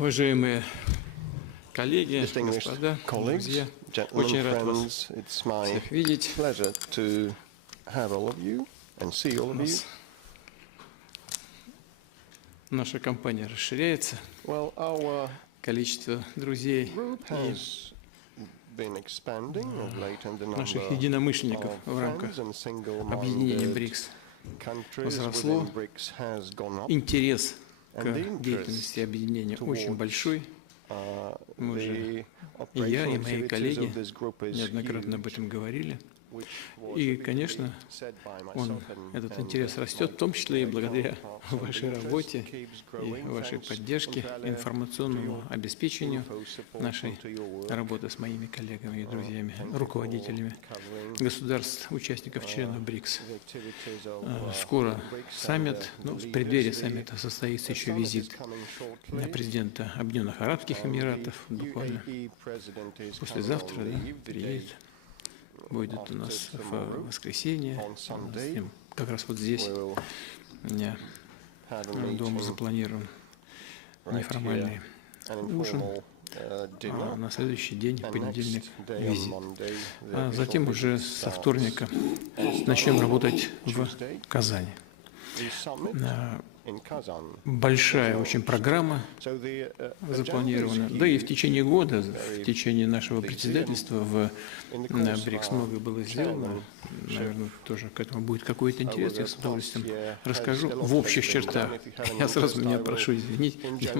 Уважаемые коллеги, господа, друзья, очень рад вас всех видеть. Наша компания расширяется, количество друзей и наших единомышленников в рамках объединения БРИКС возросло. Интерес к деятельности объединения очень большой. Мы уже, и я, и мои коллеги неоднократно об этом говорили. И, конечно, этот интерес растет, в том числе и благодаря вашей работе и вашей поддержке, информационному обеспечению нашей работы с моими коллегами и друзьями, руководителями государств, участников, членов БРИКС. Скоро саммит, в преддверии саммита состоится еще визит президента Объединенных Арабских Эмиратов, буквально послезавтра, приедет. Будет у нас в воскресенье, с ним как раз вот здесь у меня дома запланирован неформальный ужин, а на следующий день, в понедельник, визит. А затем уже со вторника начнем работать в Казани. Большая очень программа запланирована. Да и в течение года, в течение нашего председательства в БРИКС много было сделано. Наверное, тоже к этому будет какой-то интерес. Я с удовольствием расскажу в общих чертах. Я сразу меня прошу извинить, я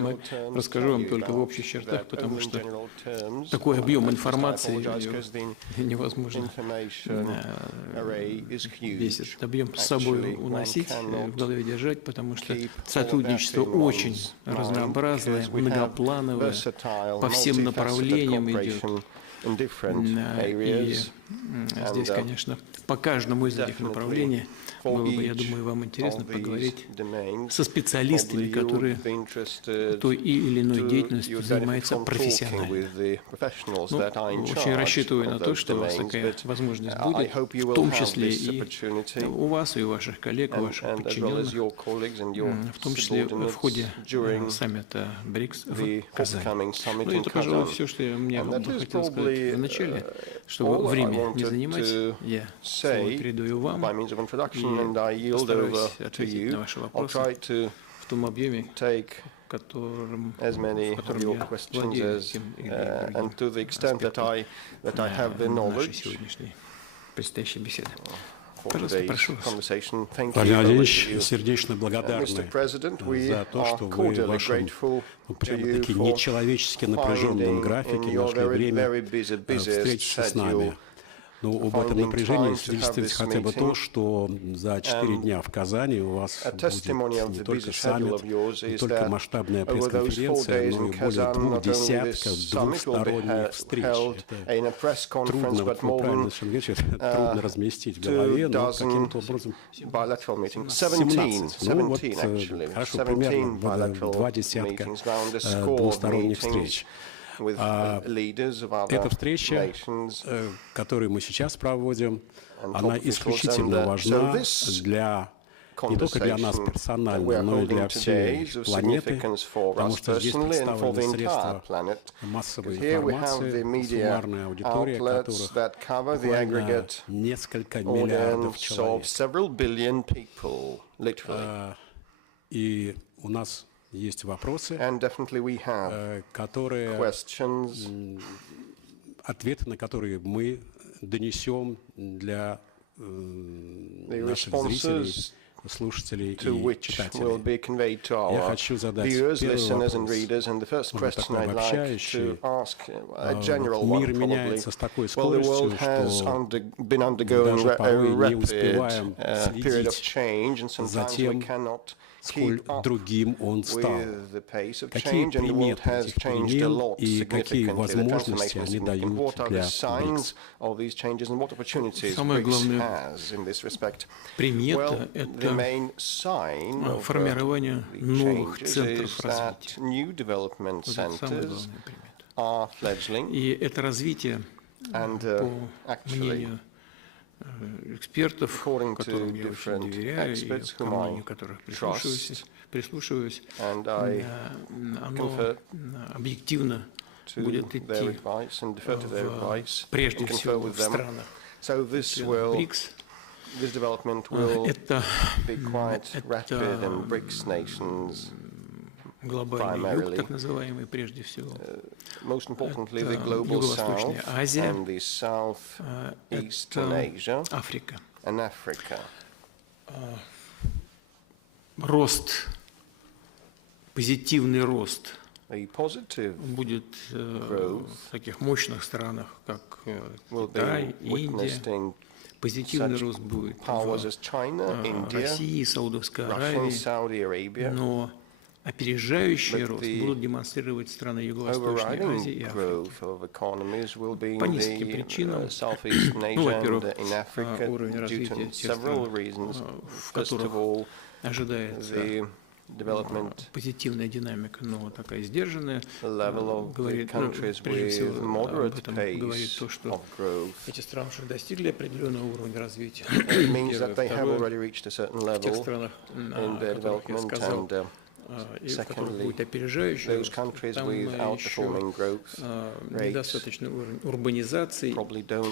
расскажу вам только в общих чертах, потому что такой объем информации невозможно весь этот объем с собой уносить, в голове держать, потому что сотрудничество очень разнообразное, многоплановое, по всем направлениям идет. И здесь, конечно, по каждому из этих направлений было бы, я думаю, вам интересно поговорить со специалистами, которые той или иной деятельностью занимаются профессионально. Очень рассчитываю на то, что у вас такая возможность будет, в том числе и у вас, и у ваших коллег, у ваших подчиненных, в том числе в ходе саммита БРИКС в Казани. Ну, это, пожалуй, все, что мне хотел сказать в начале, чтобы время не занимать. Я слово передаю вам и постараюсь ответить на ваши вопросы в том объеме, в котором я владею тем или другим аспектом нашей сегодняшней предстоящей беседы. Пожалуйста, прошу вас. Владимир Владимирович, сердечно благодарны за то, что вы в вашем прямо-таки нечеловечески напряженном графике нашли время встретиться с нами. Но об этом напряжении свидетельствует хотя бы то, что за 4 дня в Казани у вас будет не только саммит, не только масштабная пресс-конференция, но и более 2 десятков двусторонних встреч. Это трудно, вот вы правильно совершенно говорите, это трудно разместить в голове, но каким-то образом 17, ну вот, хорошо, примерно 2 десятка двусторонних встреч. Эта встреча, которую мы сейчас проводим, она исключительно важна не только для нас персонально, но и для всей планеты, потому что здесь представлены средства массовой информации, суммарная аудитория которых буквально несколько миллиардов человек. И у нас есть вопросы, ответы на которые мы донесем для наших зрителей, слушателей и читателей. Я хочу задать первый вопрос, такой обобщающий. Мир меняется с такой скоростью, что даже порой не успеваем следить за тем, сколь другим он стал. Какие приметы этих перемен и какие возможности они дают для БРИКС? Самая главная примета – это формирование новых центров развития. Вот это самая главная примета. И это развитие, по мнению экспертов, которым я очень доверяю и ко мнению которых прислушиваюсь, оно объективно будет идти прежде всего в странах БРИКС. Это глобальный юг, так называемый, прежде всего. Это Юго-Восточная Азия, это Африка. Рост, позитивный рост будет в таких мощных странах, как Китай, Индия. Позитивный рост будет в России, Саудовской Аравии, но опережающий рост будут демонстрировать страны Юго-Восточной Азии и Африки. По нескольким причинам. Ну, во-первых, уровень развития тех стран, в которых ожидается позитивная динамика, но такая сдержанная, говорит, прежде всего, об этом говорит то, что эти страны уже достигли определенного уровня развития. Второе, в тех странах, о которых я сказал, и в которых будет опережающий рост, там еще недостаточный уровень урбанизации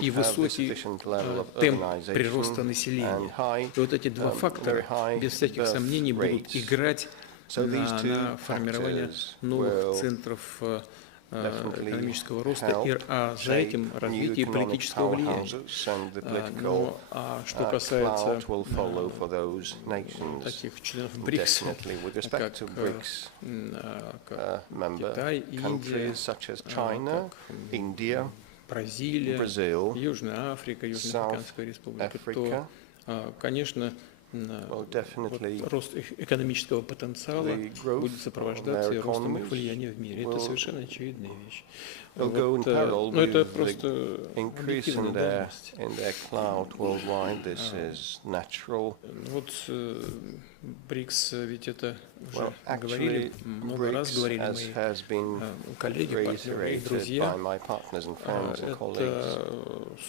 и высокий темп прироста населения. И вот эти два фактора, без всяких сомнений, будут играть на формирование новых центров экономического роста, а за этим развитие политического влияния. Что касается таких членов БРИКС, как Китай, Индия, Бразилия, Южная Африка, Южноафриканская республика, то, конечно, рост экономического потенциала будет сопровождаться и ростом их влияния в мире. Это совершенно очевидная вещь. Но это просто объективная данность. Вот БРИКС, ведь это уже говорили, много раз говорили мои коллеги, партнеры и друзья. Это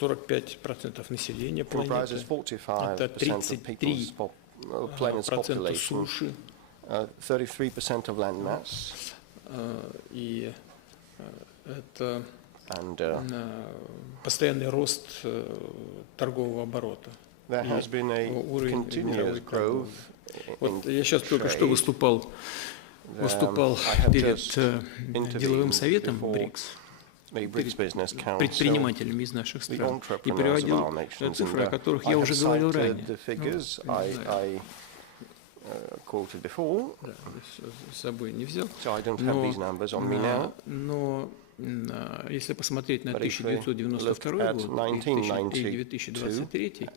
45% населения планеты, это 33% суши, и это постоянный рост торгового оборота. Уровень мировой торговли. Вот я сейчас только что выступал перед деловым советом БРИКС, перед предпринимателями из наших стран, и приводил цифры, о которых я уже говорил ранее. С собой не взял, но если посмотреть на 1992 год и 2023,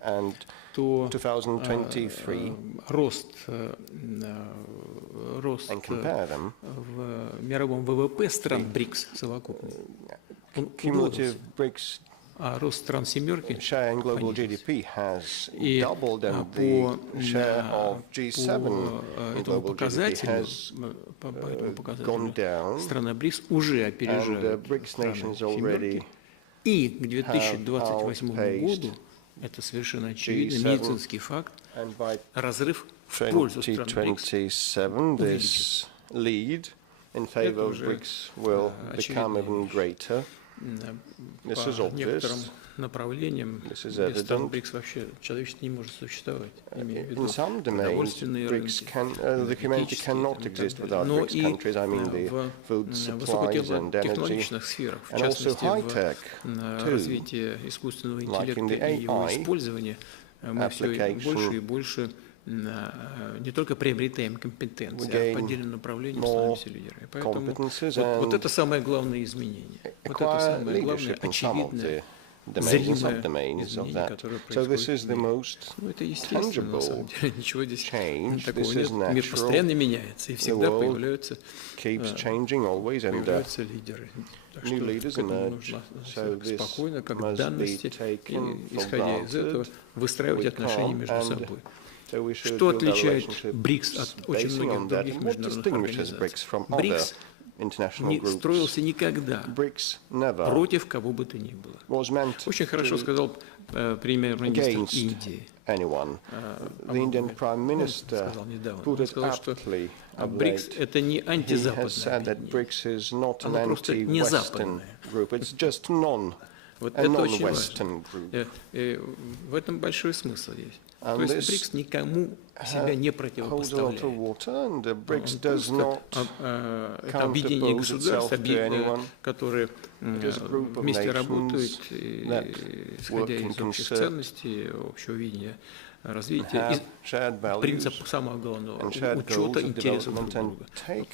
то рост в мировом ВВП стран БРИКС совокупно, а рост стран семерки и по этому показателю страны БРИКС уже опережают страны семерки, и к 2028 году, это совершенно очевидно, медицинский факт, разрыв в пользу стран БРИКС увеличится. Это уже очевидно. По некоторым направлениям без стран БРИКС вообще человечество не может существовать, имея в виду продовольственные рынки, но и в высокотехнологичных сферах, в частности в развитии искусственного интеллекта и его использования, мы все больше и больше не только приобретаем компетенции, а по отдельным направлениям становимся лидерами. Поэтому вот это самое главное изменение. Вот это самое главное, очевидное, зримое изменение, которое происходит в мире. Ну, это естественно, на самом деле. Ничего здесь такого нет. Мир постоянно меняется, и всегда появляются лидеры. Так что к этому нужно спокойно, как данности, и, исходя из этого, выстраивать отношения между собой. Что отличает БРИКС от очень многих других международных организаций? БРИКС не строился никогда против кого бы то ни было. Очень хорошо сказал премьер-министр Индии. Сказал недавно. Он сказал, что БРИКС – это не антизападное объединение, оно просто не западное. Вот это очень важно. В этом большой смысл есть. То есть БРИКС никому себя не противопоставляет. Это объединение государств, которые вместе работают, исходя из общих ценностей, общего видения развития и принцип самого главного учета интересов друг друга.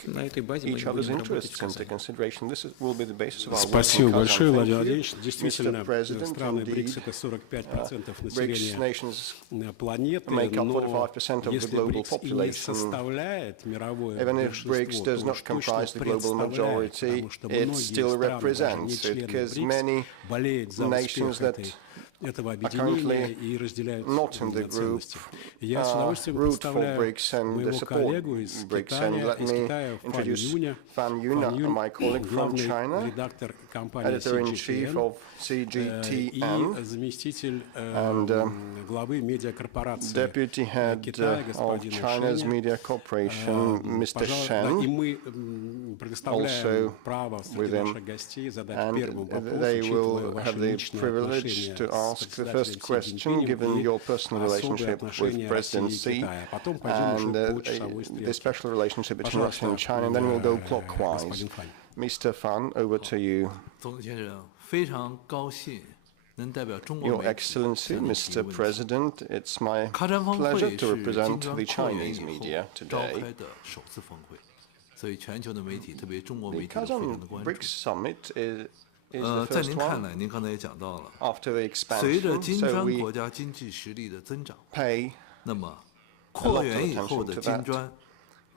На этой базе мы будем работать в Казани. Спасибо большое, Владимир Владимирович. Действительно, страны БРИКС – это 45% населения планеты, но если БРИКС и не составляет мировое большинство, то уж точно представляет, потому что многие страны, даже не члены БРИКС, болеют за успех этого объединения и разделяют ценности. Я с удовольствием представляю моего коллегу из Китая, Фан Юня, главный редактор компании CGTN и заместитель главы медиакорпорации Китая, господина Шена. И мы предоставляем право среди наших гостей задать первый вопрос, учитывая ваши личные отношения ask the first question, given your personal relationship with President Xi and the special relationship between Russia and China, and then we'll go clockwise. Mr. Fan, over to you. Your Excellency, Mr. President, it's my pleasure to represent the Chinese media today. The Kazan BRICS Summit is the first one after the expansion, so we pay a lot of attention to that.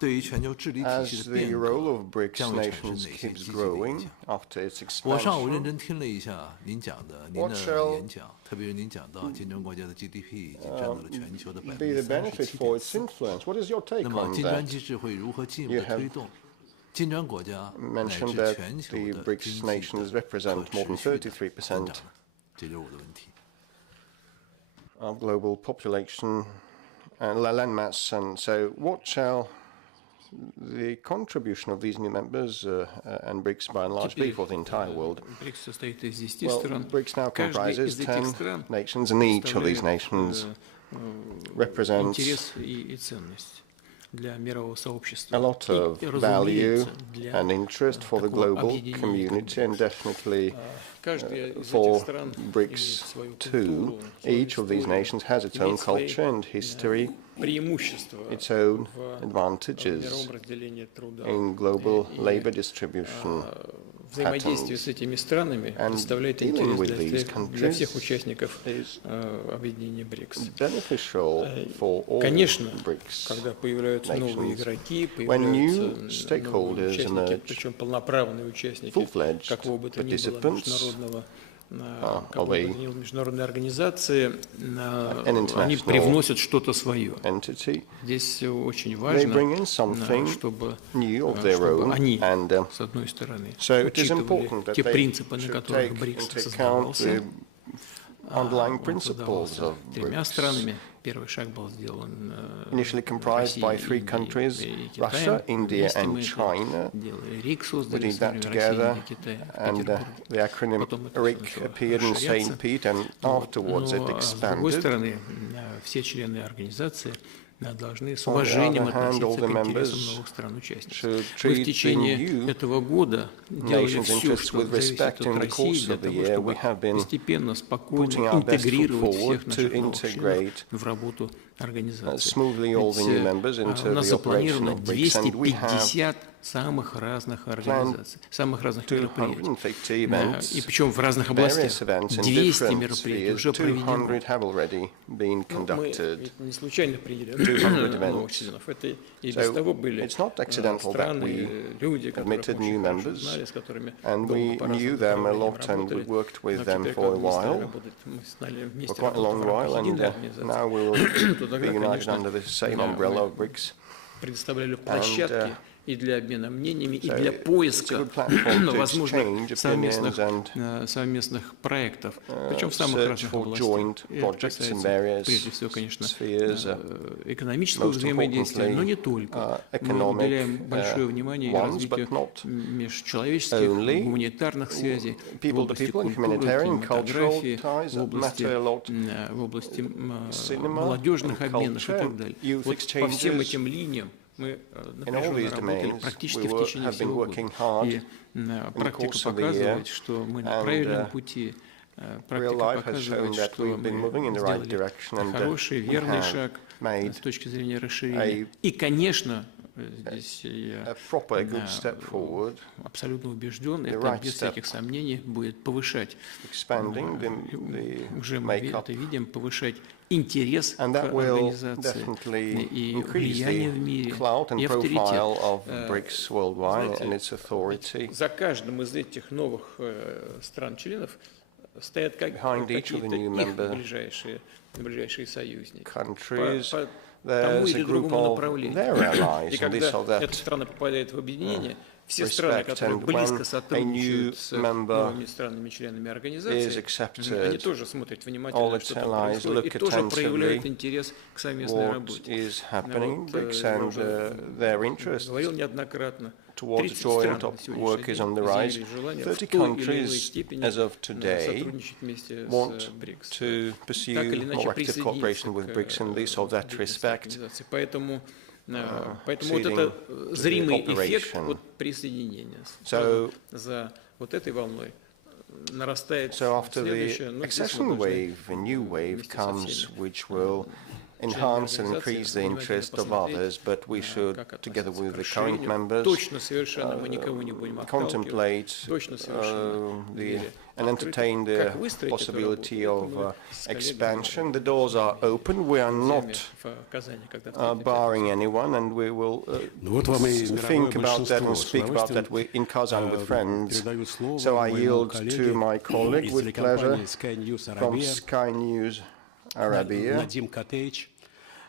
As the role of BRICS nations keeps growing after its expansion, what shall be the benefit for its influence? What is your take on that? You have mentioned that the BRICS nations represent more than 33% of global population and landmass, and so what shall the contribution of these new members and BRICS by and large be for the entire world? Well, BRICS now comprises 10 nations, and each of these nations represents a lot of value and interest for the global community, and definitely for BRICS too. Each of these nations has its own culture and history, its own advantages in global labor distribution Взаимодействие с этими странами представляет интерес для всех участников объединения БРИКС. Конечно, когда появляются новые игроки, появляются новые участники, причем полноправные участники какого бы то ни было международной организации, они привносят что-то свое. Здесь очень важно, чтобы они, с одной стороны, учитывали те принципы, на которых БРИКС создавался. Он создавался тремя странами. Первый шаг был сделан initially comprised by three countries, Russia, India and China. We did that together, and the acronym BRIC appeared in St. Pete, and afterwards it expanded. С другой стороны, все члены организации должны с уважением относиться к интересам новых стран-участниц. Мы в течение этого года делали все, что зависит от России, для того, чтобы постепенно, спокойно интегрировать всех наших новых членов в работу организации. Ведь у нас запланировано 250 самых разных организаций, самых разных мероприятий. И причем в разных областях. 200 мероприятий уже проведено. Мы не случайно приняли новых членов. Это и без того были страны, люди, которых мы хорошо знали, с которыми долго по-разному работали. Но теперь, как мы стали работать, мы стали вместе работать в рамках единой организации. То тогда, конечно, предоставляли площадки и для обмена мнениями, и для поиска возможных совместных проектов, причем в самых разных областях. Это касается, прежде всего, конечно, экономического взаимодействия, но не только. Мы уделяем большое внимание развитию межчеловеческих, гуманитарных связей в области культуры, кинематографии, в области молодежных обменов и так далее. Вот по всем этим линиям мы напряженно работали практически в течение всего года. И практика показывает, что мы на правильном пути. Практика показывает, что мы сделали хороший, верный шаг с точки зрения расширения. И, конечно, здесь я абсолютно убежден, это без всяких сомнений будет повышать, уже мы это видим, повышать интерес к организации и влияние в мире, и авторитет. За каждым из этих новых стран-членов стоят какие-то их ближайшие союзники. Тому или другому направлению. И когда эта страна попадает в объединение, все страны, которые близко сотрудничают с новыми странами-членами организации, они тоже смотрят внимательно, что там происходит, и тоже проявляют интерес к совместной работе. Говорил неоднократно. Towards joint work is on the rise. 30 countries, as of today, want to pursue more active cooperation with BRICS in this or that respect. Поэтому вот это зримый эффект от присоединения за вот этой волной нарастает следующее. The accession wave, a new wave comes, which will enhance and increase the interest of others, but we should, together with the current members, contemplate and entertain the possibility of expansion. The doors are open. We are not barring anyone, and we will think about that and speak about that in Kazan with friends. So I yield to my colleague with pleasure from Sky News Arabia.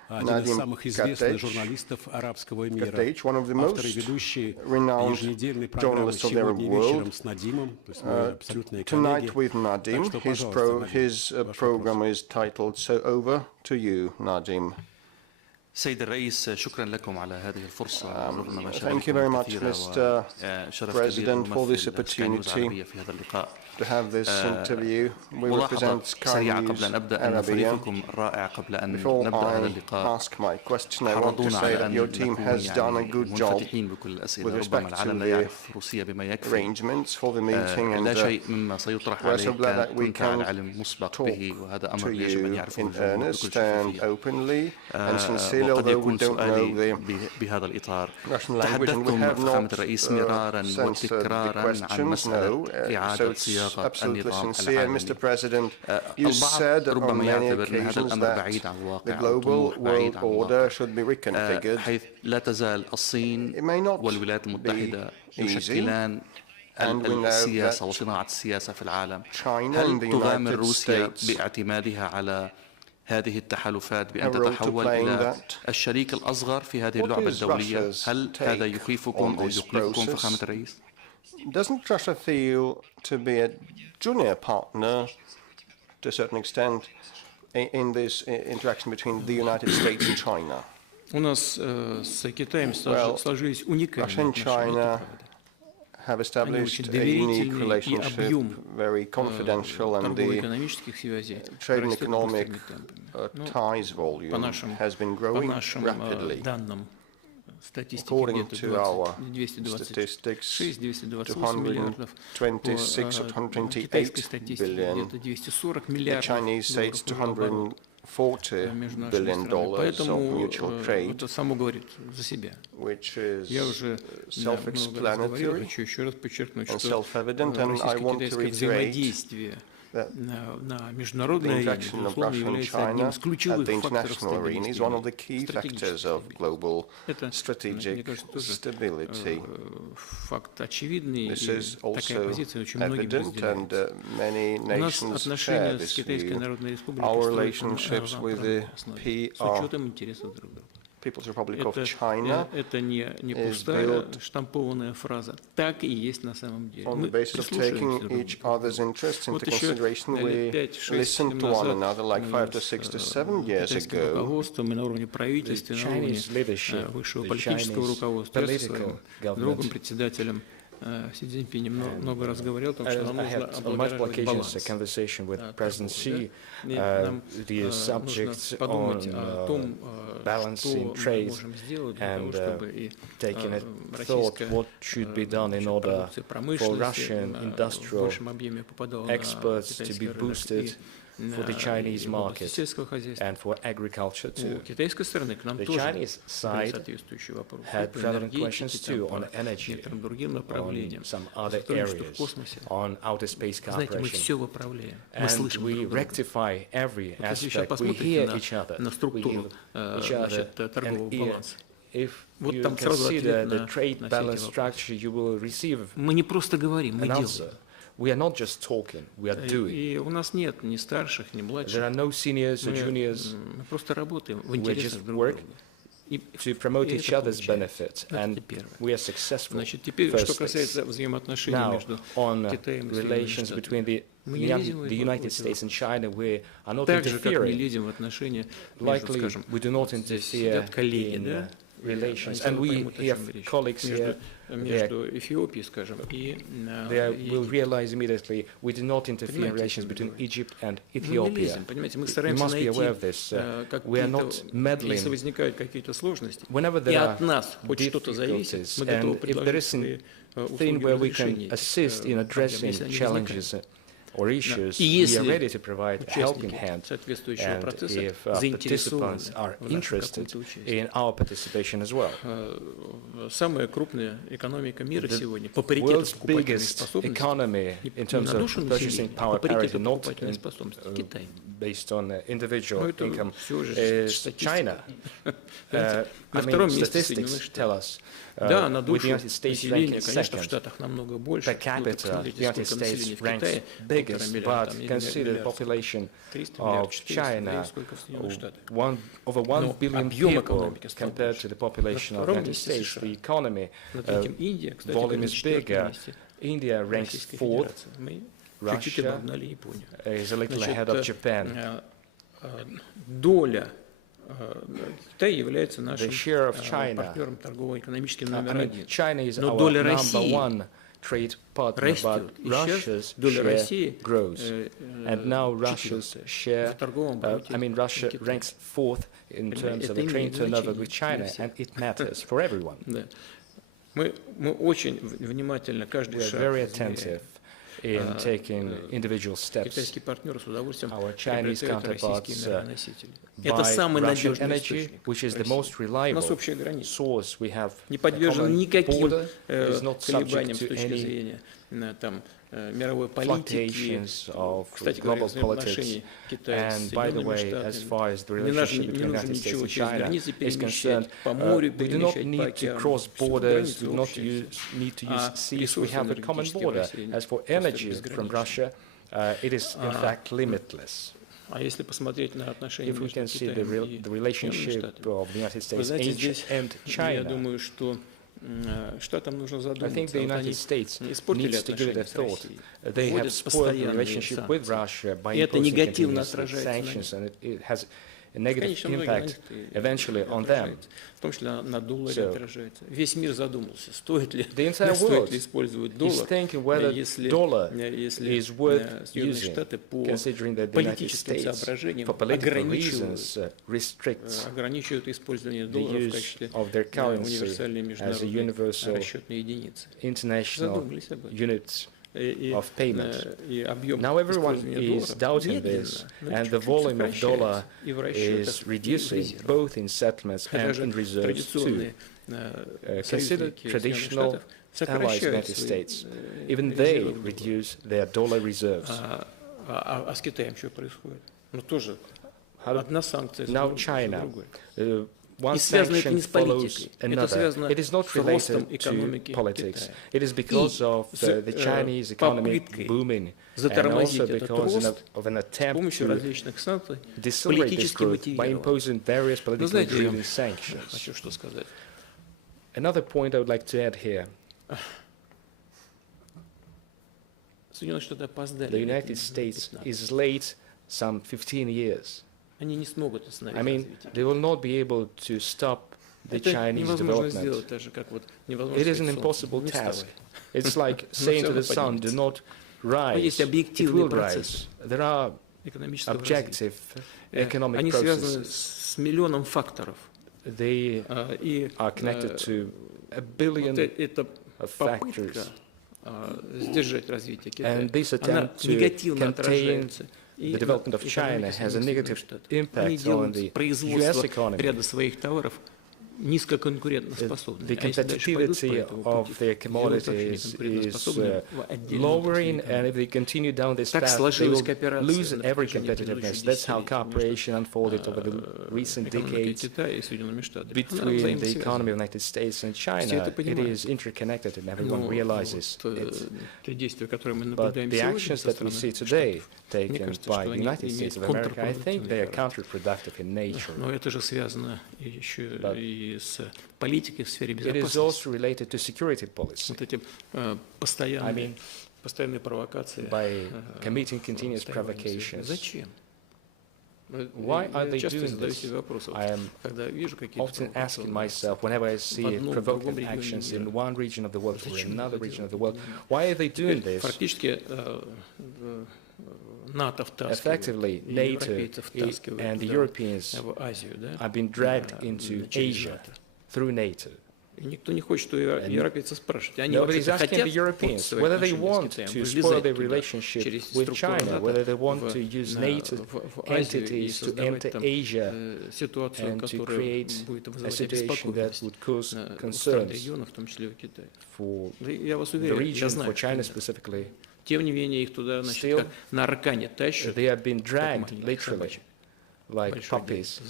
Один из самых известных журналистов арабского мира, автор и ведущий еженедельной программы «Сегодня вечером» с Надимом, то есть мы абсолютные коллеги. Так что, пожалуйста, his program is titled "So Over to You, Nadim." سيد الرئيس شكرا لكم على هذه الفرصة. Thank you very much, Mr. President, for this opportunity to have this interview. We represent Sky News Arabia. Before I ask my question, I want to say that your team has done a good job with respect to the arrangements for the meeting, and we're so glad that we can talk to you in earnest and openly and sincerely. Although we don't know the Russian language and we have not censored the questions, no, so it's absolutely sincere. Mr. President, you said on many occasions that the global world order should be reconfigured. It may not be easy. And we know that China and the United States هذه التحالفات بأن تتحول إلى الشريك الأصغر في هذه اللعبة الدولية. هل هذا يخيفكم أو يقلقكم فخامة الرئيس؟ Doesn't Russia feel to be a junior partner to a certain extent in this interaction between the United States and China? У нас с Китаем сложились уникальные отношения. Have established a unique relationship, very confidential, and the trade and economic ties volume has been growing rapidly. According to our statistics, 226 or 228 billion, the Chinese say it's $240 billion of mutual trade, which is self-explanatory and self-evident, and I want to reiterate that the interaction of Russia and China at the international arena is one of the key factors of global strategic stability. This is also evident, and many nations share this view. Our relationships with the PR People's Republic of China это не пустая штампованная фраза. Так и есть на самом деле. On the basis of taking each other's interests into consideration, we listened to one another like 5 to 6 to 7 years ago. Мы на уровне правительства, на уровне высшего политического руководства. Я со своим другом, председателем Си Цзиньпинем много раз говорил о том, что нам нужно облагораживать баланс. Нам нужно подумать о том, что мы можем сделать для того, чтобы и российская продукция промышленности в большем объеме попадала на китайский рынок. For the Chinese market and for agriculture too. The Chinese side had relevant questions too on energy, on some other areas, on outer space cooperation. And we rectify every aspect. We hear each other. And if you consider the trade balance structure, you will receive an answer. We are not just talking, we are doing. И у нас нет ни старших, ни младших. There are no seniors or juniors. Мы просто работаем в интересах друг друга. To promote each other's benefits, and we are successful. Значит, теперь, что касается взаимоотношений между Китаем и relations between the United States and China, we are not так же, как мы interfering. лезем в отношения, Likely, we do not interfere in relations, and we have colleagues here. Между Эфиопией, скажем, и they will realize immediately we do not interfere in relations between Egypt and Ethiopia. We must be aware of this. We are not meddling. Если возникают какие-то сложности, Whenever и there от are нас хоть что-то зависит, мы готовы предложить свои thing where we can assist in addressing challenges or issues, we are ready to provide a helping hand. And if participants are interested in our participation as well. Самая крупная экономика мира сегодня по The паритету world's biggest economy in terms of purchasing power parity, not based on individual income, is China. I mean, statistics tell us. Да, на with the душу United States населения, ranking конечно, в second. Штатах намного больше. Per capita, the United States ranks biggest, but consider the population of China, over 1 billion people compared to the population of the United States. The economy volume is bigger. India ranks fourth. Russia is a little ahead of Japan. Доля Китай является нашим share of China, партнером торгово-экономическим номер один. China is Но our доля number России one trade partner, but растет. И Russia's доля share России grows. And now Russia's share, I mean, Russia ranks fourth in terms of the trade turnover with China, and it matters for everyone. Да. Мы очень внимательно каждый We are шаг very attentive in taking individual steps. Китайские партнеры с удовольствием Our Chinese приобретают российские counterparts энергоносители. buy Это самый Russian надежный energy, источник which is the России. most У reliable нас общая граница. source. We have Не a подвержен common никаким border, is not колебаниям subject с to точки any зрения там, мировой политики. fluctuations of Кстати говоря, global politics. взаимоотношений Китая с And by the Соединенными way, as Штатами. far as the Не нужно relationship between the United States ничего and через China границы is перемещать, concerned, по морю we do not перемещать, по need to океану. cross Всё borders, границы we do not общие. need to use А seas. We ресурсы have a common энергетические в border. России As for просто energy from безграничны. Russia, it is in fact limitless. А если посмотреть на отношения If we между can see Китаем и the Соединенными relationship Штатами, of the United вы States знаете, здесь and я China, думаю, что Штатам нужно I think задуматься. the Вот United они States испортили needs to give it a отношения с thought. Россией, They have вводят spoiled the постоянные relationship with санкции. Russia by И это imposing негативно continuous отражается на sanctions, них. and it has a negative Конечно, многие на impact них eventually on them. отражается. В том числе на долларе So, отражается. Весь мир задумался, стоит ли The entire world использовать is доллар, thinking whether если dollar is worth Соединенные using, Штаты по considering that the United политическим States, соображениям for political reasons, ограничивают использование the доллара в use качестве of their currency универсальной as a международной universal расчетной единицы. international Задумались об этом. unit of payment. И объем Now everyone использования is доллара doubting this, медленно, and the чуть-чуть volume of dollar сокращается и в расчетах, is и в reducing, резервах. both in settlements and Даже in reserves too. традиционные Consider союзники traditional Соединенных Штатов allies of the сокращают United свои States. Even they резервы в долларах. reduce their dollar reserves. А с Китаем что происходит? Ну тоже How- одна санкция за Now другой. China, one sanction follows another. It is not related to politics. It is because of the Chinese economy booming, and also because of an attempt to decelerate this growth by imposing various politically driven sanctions. Another point I would like to add here. The United States is late some 15 years. I mean, they will not be able to stop the Chinese development. It is an impossible task. It's like saying to the sun, do not rise. It will rise. There are objective economic processes. They are connected to a billion of factors. And this attempt to contain the development of China has a negative impact on the US economy. The competitivity of their commodities is lowering, and if they continue down this path, they will lose every competitiveness. That's how cooperation unfolded over the recent decades between the economy of the United States and China. It is interconnected, and everyone realizes it. But the actions that we see today taken by the United States of America, I think they are counterproductive in nature. But it is also related to security policy. I mean, by committing continuous provocations. Why are they doing this? I am often asking myself whenever I see provocative actions in one region of the world or another region of the world, why are they doing this? Effectively, NATO and the Europeans have been dragged into Asia through NATO. Nobody is asking the Europeans whether they want to spoil their relationship with China, whether they want to use NATO entities to enter Asia and to create a situation that would cause concerns for the region, for China specifically. Still, they have been dragged, literally, like puppies,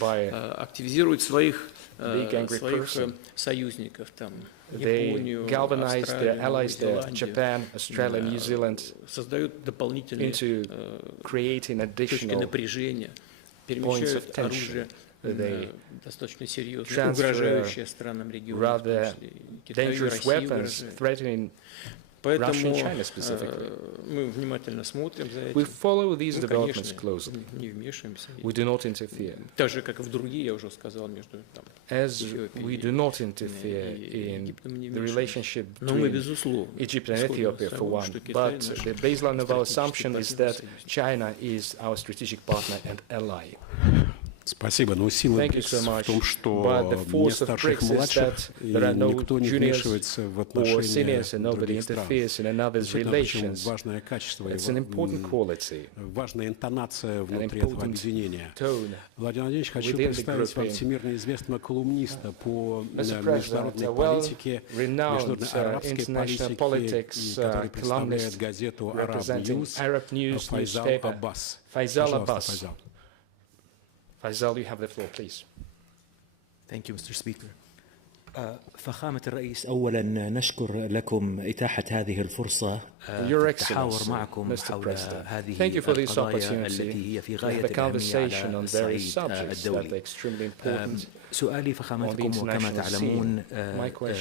by big angry person. They galvanize their allies there, Japan, Australia, New Zealand, into creating additional points of tension. They transfer rather dangerous weapons threatening Russia and China specifically. We follow these developments closely. We do not interfere. As we do not interfere in the relationship between Egypt and Ethiopia, for one, but the baseline of our assumption is that China is our strategic partner and ally. Спасибо. Но сила BRICS в том, что нет старших и младших, и никто не вмешивается в отношения других стран. Это очень важное качество, важная интонация внутри этого объединения. Владимир Владимирович, хочу представить вам всемирно известного колумниста по международной политике, международной арабской политике, который представляет газету Arab News, Файзал Аббас. Faisal, you have the floor, please. Thank you, Mr. Speaker. فخامة الرئيس، أولا نشكر لكم إتاحة هذه الفرصة للتحاور معكم حول هذه القضايا التي هي في غاية الأهمية على الصعيد الدولي. سؤالي فخامتكم، وكما تعلمون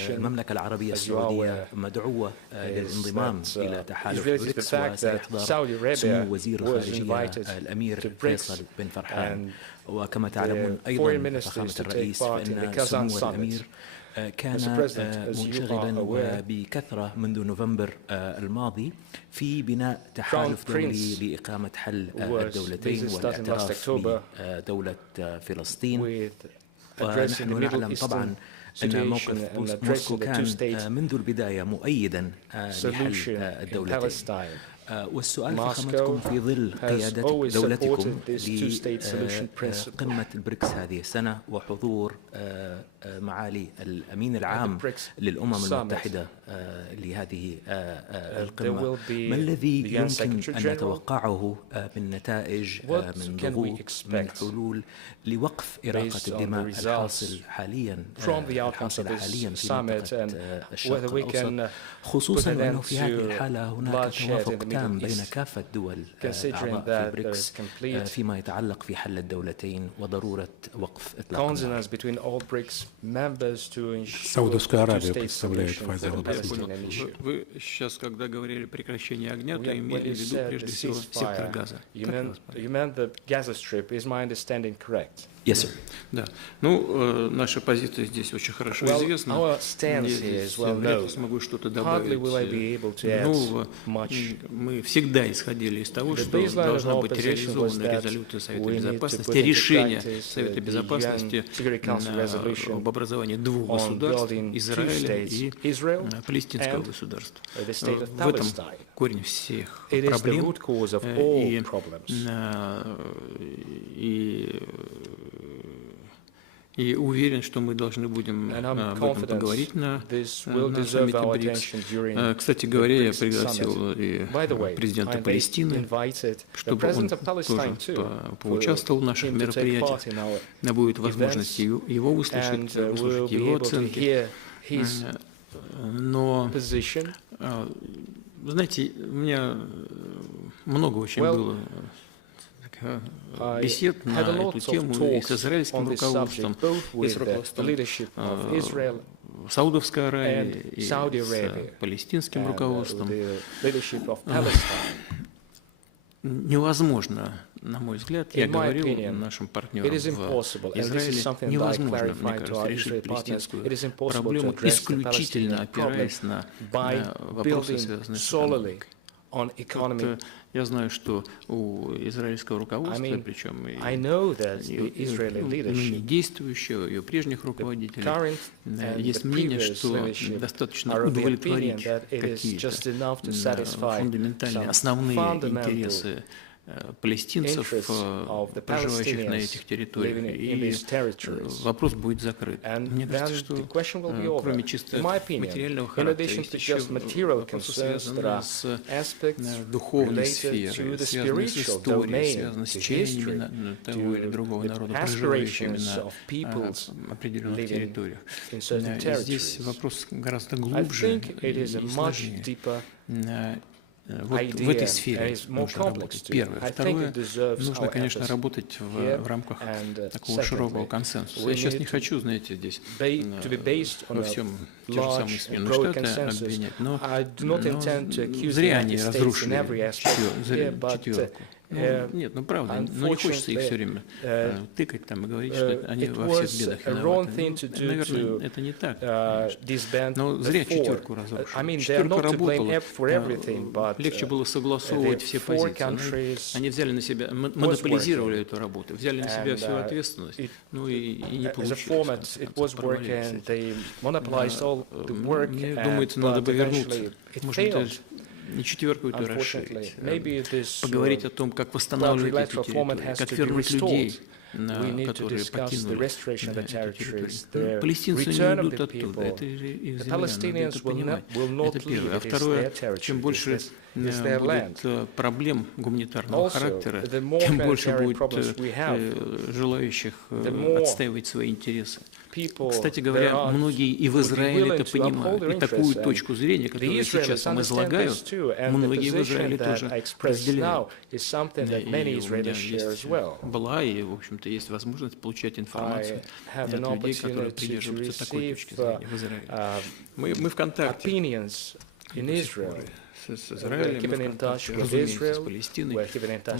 المملكة العربية السعودية مدعوة للانضمام إلى تحالف بريكس، وسيحضر سمو وزير الخارجية الأمير فيصل بن فرحان. وكما تعلمون أيضا فخامة الرئيس فإن سمو الأمير كان منشغلا بكثرة منذ نوفمبر الماضي في بناء تحالف دولي لإقامة حل الدولتين والاعتراف بدولة فلسطين. ونحن نعلم طبعا أن موقف موسكو كان منذ البداية مؤيدا لحل الدولتين. والسؤال فخامتكم في ظل قيادة دولتكم لقمة البريكس هذه السنة وحضور معالي الأمين العام للأمم المتحدة لهذه القمة، ما الذي يمكن أن نتوقعه من نتائج، من ضغوط، من حلول لوقف إراقة الدماء الحاصلة حاليا في منطقة الشرق الأوسط، خصوصا أنه في هذه الحالة هناك توافق تام بين كافة دول أعضاء في بريكس فيما يتعلق في حل الدولتين وضرورة وقف إطلاق النار. Саудовская Аравия представляет Файзер. Вы сейчас, когда говорили прекращение огня, то имели в виду прежде всего сектор Газа. You meant the Gaza Strip, is my understanding correct? Yes, sir. Да. Ну, наша позиция здесь очень хорошо известна. Я вряд ли смогу что-то добавить нового. Мы всегда исходили из того, что должна быть реализована резолюция Совета Безопасности, решение Совета Безопасности об образовании двух государств, Израиля и палестинского государства. В этом корень всех проблем. И уверен, что мы должны будем об этом поговорить на саммите БРИКС. Кстати говоря, я пригласил и президента Палестины, чтобы он тоже поучаствовал в наших мероприятиях. Будет возможность его услышать его оценки. Но, знаете, у меня много очень было бесед на эту тему и с израильским руководством, и с руководством Саудовской Аравии, и с палестинским руководством. Невозможно, на мой взгляд, я говорил нашим партнерам в Израиле, невозможно, мне кажется, решить палестинскую проблему, исключительно опираясь на вопросы, связанные с экономикой. Я знаю, что у израильского руководства, причем и ныне действующего, и у прежних руководителей, есть мнение, что достаточно удовлетворить какие-то фундаментальные, основные интересы палестинцев, проживающих на этих территориях, и вопрос будет закрыт. Мне кажется, что кроме чисто материального характера, есть еще вопросы, связанные с духовной сферой, связанные с историей, связанные с чаяниями того или другого народа, проживающими на определенных территориях. Здесь вопрос гораздо глубже и сложнее. Вот в этой сфере нужно работать. Первое. Второе, нужно, конечно, работать в рамках такого широкого консенсуса. Я сейчас не хочу, знаете, здесь во всем те же самые Соединенные Штаты обвинять, но зря они разрушили четверку. Нет, ну правда, но не хочется их все время тыкать там и говорить, что они во всех бедах виноваты. Наверное, это не так. Но зря четверку разрушили. Четверка работала. Легче было согласовывать все позиции. Они взяли на себя, монополизировали эту работу, взяли на себя всю ответственность, ну и не получилось. Мне думается, надо бы вернуться. Может быть, не четверку эту расширить, поговорить о том, как восстанавливать эту территорию, как вернуть людей, которые покинули эту территорию. Палестинцы не уйдут оттуда, это их земля, надо это понимать. Это первое. А второе, чем больше будет проблем гуманитарного характера, тем больше будет желающих отстаивать свои интересы. Кстати говоря, многие и в Израиле это понимают, и такую точку зрения, которую сейчас вам излагаю, многие в Израиле тоже разделяют. И у меня есть была, и, в общем-то, есть возможность получать информацию от людей, которые придерживаются такой точки зрения в Израиле. Мы в контакте с Израилем, разумеется, с Палестиной. У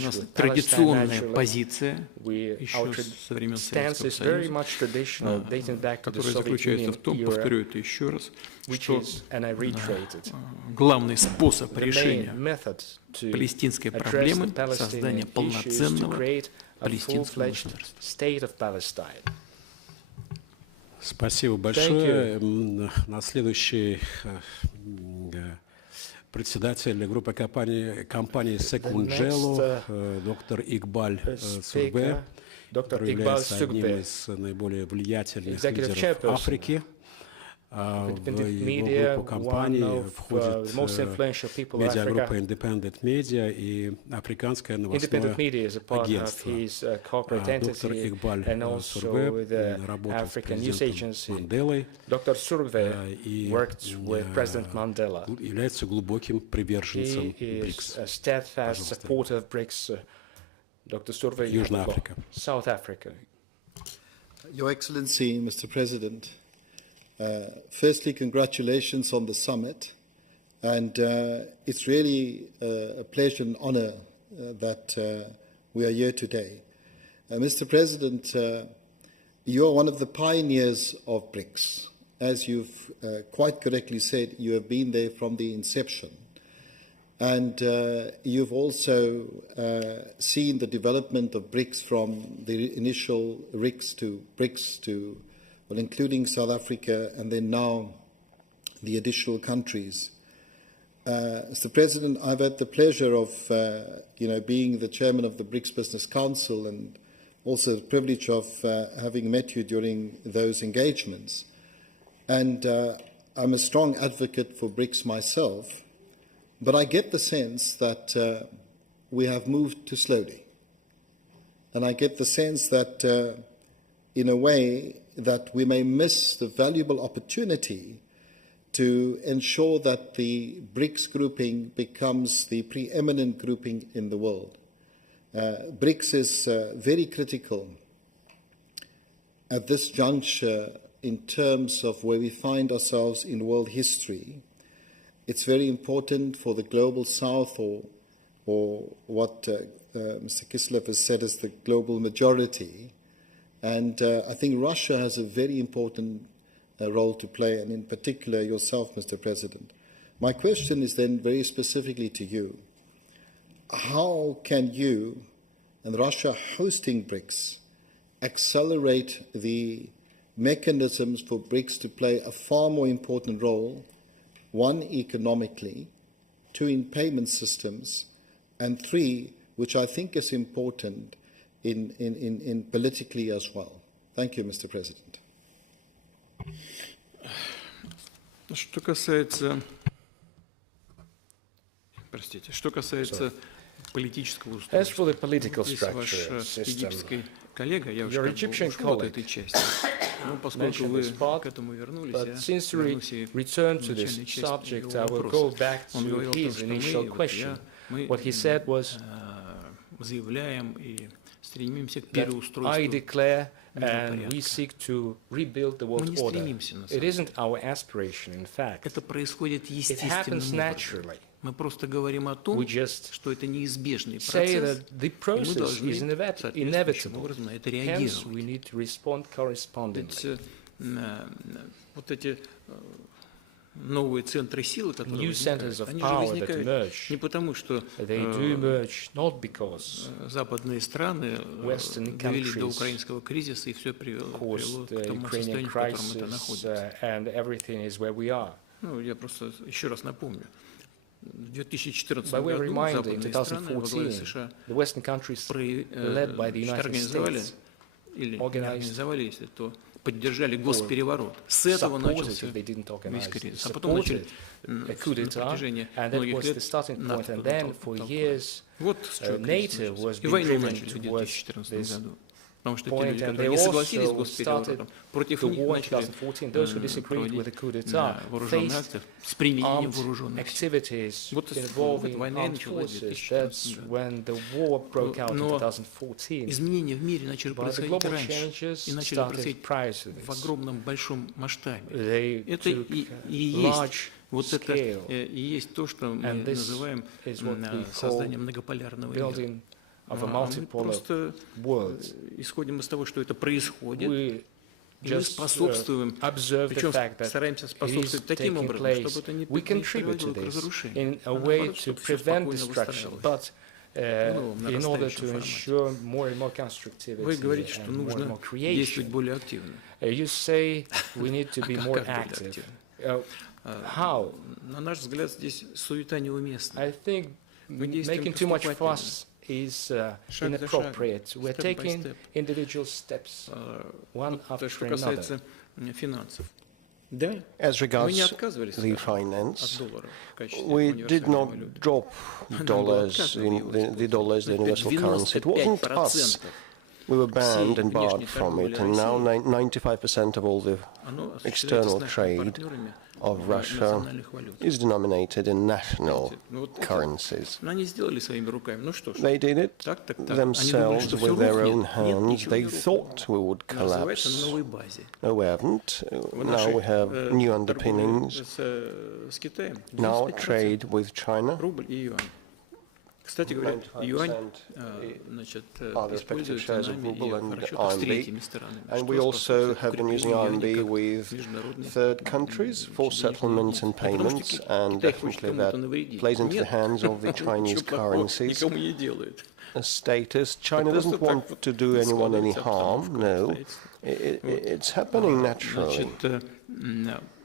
нас традиционная позиция еще со времен Советского Союза, которая заключается в том, повторю это еще раз, что главный способ решения палестинской проблемы — создание полноценного палестинского государства. Спасибо большое. На следующий председатель группы компании Секунджело, доктор Игбаль Сурбе. который является одним из наиболее влиятельных лидеров Африки. В его группу компаний входит медиагруппа Independent Media и африканское новостное агентство. Доктор Игбаль Сурве работал с президентом Манделой и является глубоким приверженцем БРИКС. Южная Африка. Your Excellency, Mr. President, firstly, congratulations on the summit, and it's really a pleasure and honor that we are here today. Mr. President, you are one of the pioneers of BRICS. As you've quite correctly said, you have been there from the inception. And you've also seen the development of BRICS from the initial RICS to BRICS to, well, including South Africa, and then now the additional countries. Mr. President, I've had the pleasure of, being the chairman of the BRICS Business Council, and also the privilege of having met you during those engagements. And I'm a strong advocate for BRICS myself. But I get the sense that we have moved too slowly. And I get the sense that, in a way, that we may miss the valuable opportunity to ensure that the BRICS grouping becomes the preeminent grouping in the world. BRICS is very critical at this juncture in terms of where we find ourselves in world history. It's very important for the global south, or what Mr. Kislev has said as the global majority. And I think Russia has a very important role to play, and in particular yourself, Mr. President. My question is then very specifically to you. How can you and Russia hosting BRICS accelerate the mechanisms for BRICS to play a far more important role, one, economically, two, in payment systems, and three, which I think is important, in politically as well? Thank you, Mr. President. Что касается политического устройства, здесь ваш египетский коллега, я уже ушел от этой части. Ну, поскольку вы к этому вернулись, я вернусь и в начальной части его вопроса. Он говорил о том, что мы заявляем и стремимся к переустройству. And we seek to rebuild the world order. It isn't our aspiration, in fact. Это происходит It happens naturally. Мы просто говорим о том, что это неизбежный say процесс, that the и мы process должны is соответствующим inevitable. образом на это Hence, we реагировать. need to respond correspondingly. Вот эти новые центры силы, которые New centers возникают, of они же power that возникают emerge. не потому, что They do emerge not because западные страны Western довели до countries украинского кризиса и все привело caused к the тому Ukrainian состоянию, в котором это crisis, находится. and everything is where we are. Ну, я просто еще раз напомню. В 2014 By way of году reminder, in западные страны во главе 2014, США the Western countries, led by the United организовали, States, или не organized организовали, если то поддержали госпереворот. С этого начался весь кризис. А потом начали на протяжении многих лет НАТО толкали. Вот с чего кризис начался. И войну начали в 2014 году. Потому что те люди, которые не согласились с госпереворотом, против них начали проводить вооруженные акции с применением вооруженных сил. Вот война и началась в 2014 году. Но изменения в мире начали происходить раньше и начали происходить в огромном большом масштабе. Это и есть вот это и есть то, что мы называем созданием многополярного мира. Мы просто исходим из того, что это происходит, и мы способствуем, причем стараемся способствовать таким образом, чтобы это не приводило к разрушению, а наоборот, чтобы все спокойно выстраивалось. In order to ensure more and more constructivity. Вы говорите, что нужно действовать более активно. You say we need to be more active. How? На наш взгляд, здесь суета неуместна. I think making too much fuss is inappropriate. We're taking individual steps, one after another. As regards the finance, we did not drop dollars in the universal currency. It wasn't us. We were banned and barred from it, and now 95% of all the external trade of Russia is denominated in national currencies. They did it themselves with their own hands. They thought we would collapse. No, we haven't. Now we have new underpinnings. Now trade with China. Кстати говоря, юань, значит, используется нами и в расчетах с третьими странами. And we also have been using RMB with third countries for settlements and payments, and definitely that plays into the hands of the Chinese currencies. A status. China doesn't want to do anyone any harm. No, it's happening naturally.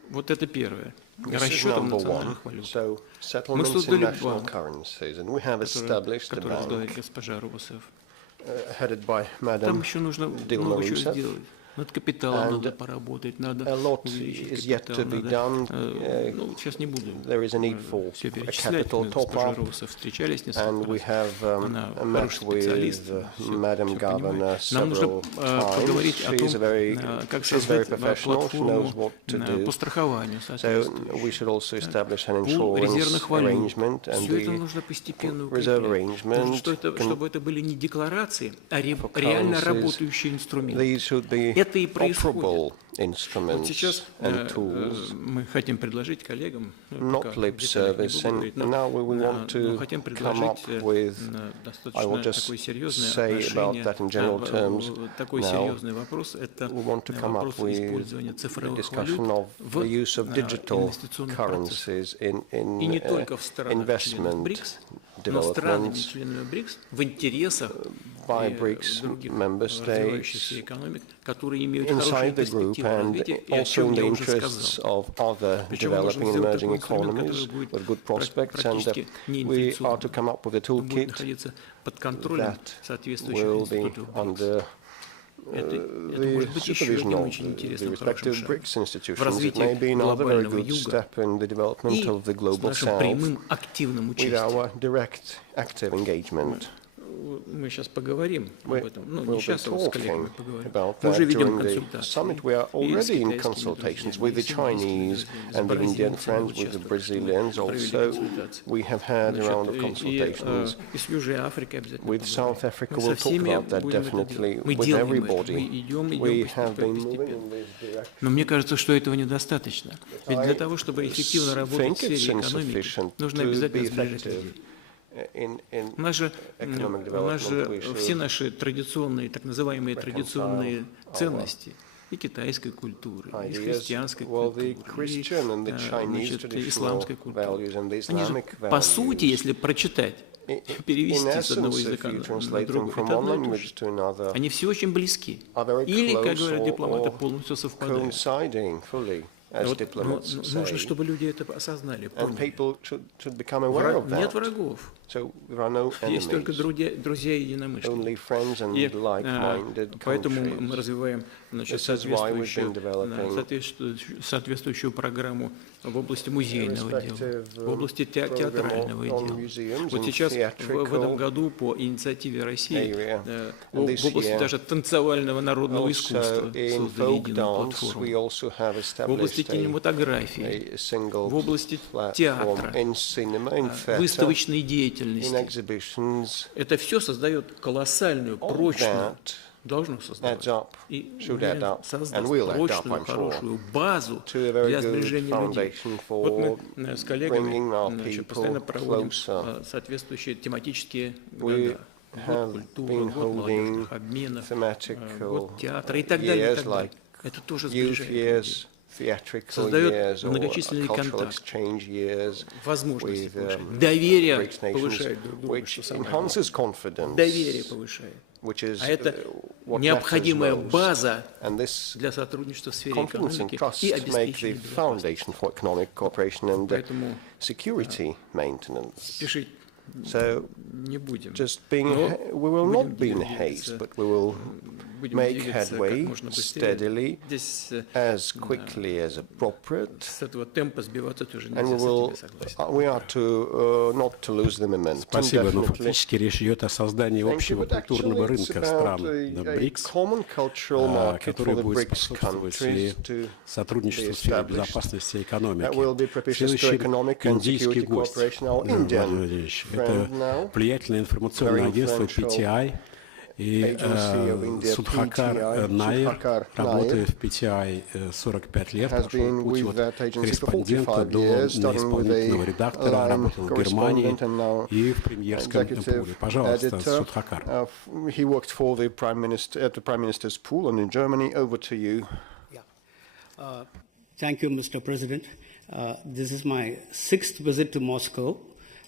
Вот это первое. This is number one. So settlements in national currencies, and we have established a bank headed by Madam Dilma Rousseff. Над капиталом надо поработать, надо увеличить капитал, there is a need for a capital top-up, and we have met with Madam Governor several times. She's very professional, she knows what to do. So we should also establish an insurance arrangement, and the reserve arrangement чтобы это были не декларации, а реально работающие инструменты. These should be operable instruments and tools, not lip service. And now we want to come up with, I will just say about that in general terms now, we want to come up with a discussion of the use of digital currencies in investment developments by BRICS member states inside the group, and also in the interests of other developing and emerging economies with good prospects. And we are to come up with a toolkit that will be under the supervision of the respective BRICS institutions. It may be another very good step in the development of the global south with our direct, active engagement. Мы сейчас поговорим об этом. Ну, не сейчас, а скорее мы поговорим. Мы уже ведем консультации. Summit, we are already in consultations with the Chinese and the Indian friends, with the Brazilians also. We have had a round of consultations. With South Africa, we'll talk about that definitely. With everybody, we have been moving in this direction. Но мне кажется, что этого недостаточно. Ведь для того, чтобы эффективно работать в сфере экономики, нужно обязательно сближать людей. У нас же все наши традиционные, так называемые традиционные ценности и китайской культуры, и христианской культуры, и исламской культуры, они же, по сути, если прочитать, перевести с одного языка на другой, это одно и то же. Они все очень близки. Или, как говорят дипломаты, полностью совпадают. Нужно, чтобы люди это осознали, поняли. Нет врагов. Есть только друзья и единомышленники. И поэтому мы развиваем соответствующую программу в области музейного дела, в области театрального дела. Вот сейчас, в этом году, по инициативе России, в области даже танцевального народного искусства создали единую платформу. В области кинематографии, в области театра, выставочной деятельности. Это все создает колоссальную, прочную, должно создавать и создаст прочную, хорошую базу для сближения людей. Вот мы с коллегами постоянно проводим соответствующие тематические года. Год культуры, год молодежных обменов, год театра и так далее, и так далее. Это тоже сближает. Создает многочисленные контакты, возможности повышает, доверие повышает друг другу, что самое главное. Доверие повышает. А это необходимая база для сотрудничества в сфере экономики и обеспечения безопасности. Поэтому спешить So, we will not be in haste, but we will make headway steadily, as quickly as appropriate, and we are not to lose the momentum. Спасибо, но фактически речь идет о создании общего культурного рынка стран БРИКС, который будет способствовать и сотрудничеству в сфере безопасности и экономики. Следующий индийский гость, Владимир Владимирович, это влиятельное информационное агентство PTI, и Судхакар Найер работает в PTI 45 лет, прошел путь от корреспондента до исполнительного редактора, работал в Германии и в премьерском пуле. Пожалуйста, Судхакар. He worked for the at the Prime Minister's pool and in Germany. Over to you. Thank you, Mr. President. This is my 6th visit to Moscow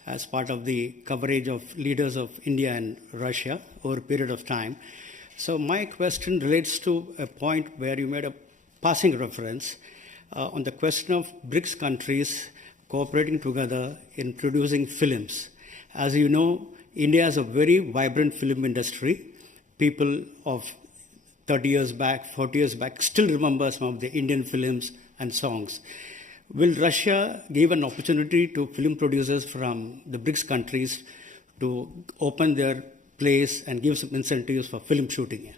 as part of the coverage of leaders of India and Russia over a period of time. So my question relates to a point where you made a passing reference on the question of BRICS countries cooperating together in producing films. As you know, India has a very vibrant film industry. People of 30 years back, 40 years back, still remember some of the Indian films and songs. Will Russia give an opportunity to film producers from the BRICS countries to open their place and give some incentives for film shooting?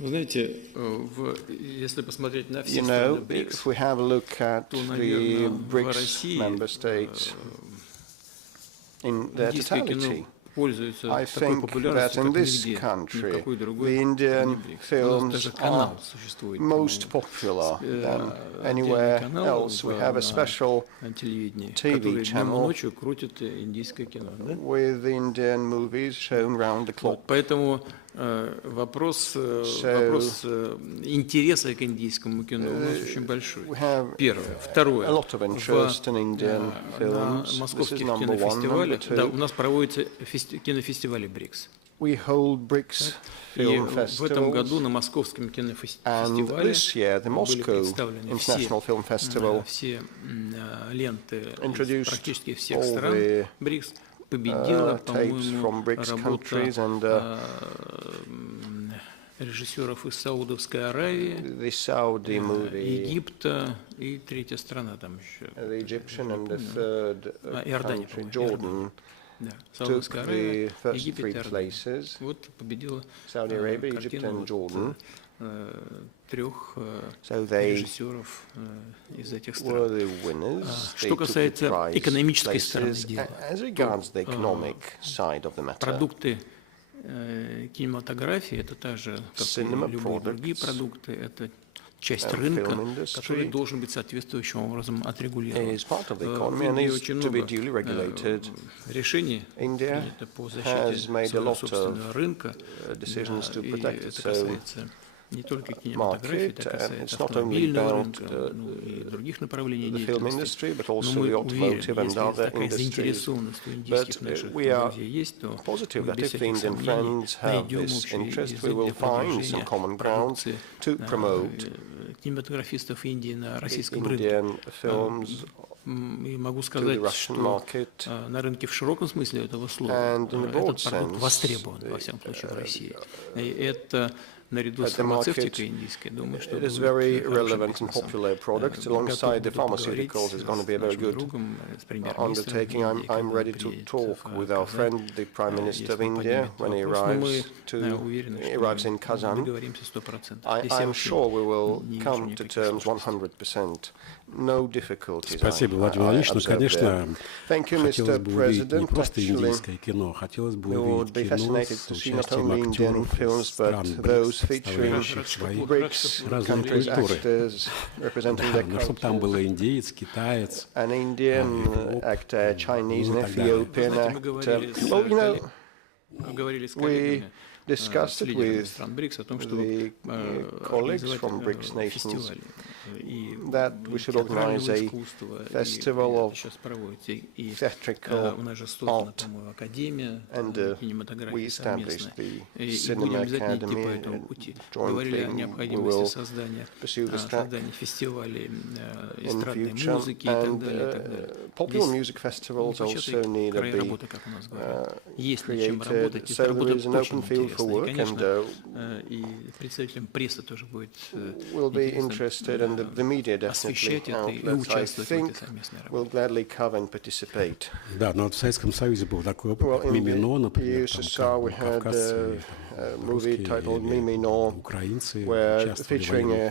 Вы знаете, если посмотреть на все страны БРИКС, if we have a look at the BRICS member states in their totality, I think that in this country, the Indian films are most popular than anywhere else. We have a special TV channel with Indian movies shown round the clock. Вопрос интереса к индийскому кино у нас очень большой. Первое. Второе. На московских кинофестивалях, да, у нас проводятся кинофестивали БРИКС. И в этом году на московском кинофестивале были представлены все ленты практически всех стран БРИКС. Победила, по-моему, работа режиссеров из Саудовской Аравии, Египта и третья страна там еще. Иордания, по-моему. Да, Саудовская Аравия, Египет и Иордания. Вот победила картина трех режиссеров из этих стран. Что касается экономической стороны дела, продукты кинематографии — это та же, как и любые другие продукты, это часть рынка, который должен быть соответствующим образом отрегулирован. В Индии очень много решений принято по защите своего собственного рынка, и это касается не только кинематографии, это касается автомобильного рынка, и других направлений деятельности. Но мы уверены, если такая заинтересованность у индийских наших друзей есть, то мы без всяких сомнений найдем общий язык для продвижения продукции кинематографистов Индии на российском рынке. И могу сказать, что на рынке в широком смысле этого слова этот продукт востребован, во всяком случае, в России. И это наряду с фармацевтикой индийской, думаю, что it is very relevant and popular product. Alongside the pharmaceuticals, it's going to be a very good undertaking. I'm ready to talk with our friend, the Prime Minister of India, when he arrives in Kazan. I'm sure we will come to terms 100%. No difficulties. Спасибо, Владимир Владимирович. Ну, конечно, хотелось бы увидеть не просто индийское кино, хотелось бы увидеть кино с участием актеров стран БРИКС, представляющих свои разные культуры. Но чтобы там был индиец, китаец, discussed it with the colleagues from BRICS nations that we should organize a festival of theatrical art, and we established the Cinema Academy, and jointly we will pursue the strategy in future, and popular music festivals also need to be created, so there is an open field for work, and we'll be interested, and the media definitely outlets, I think, will gladly cover and participate. Да, но в Советском Союзе был такой опыт, как «Мимино», например, там кавказцы, movie titled Mimino, where featuring a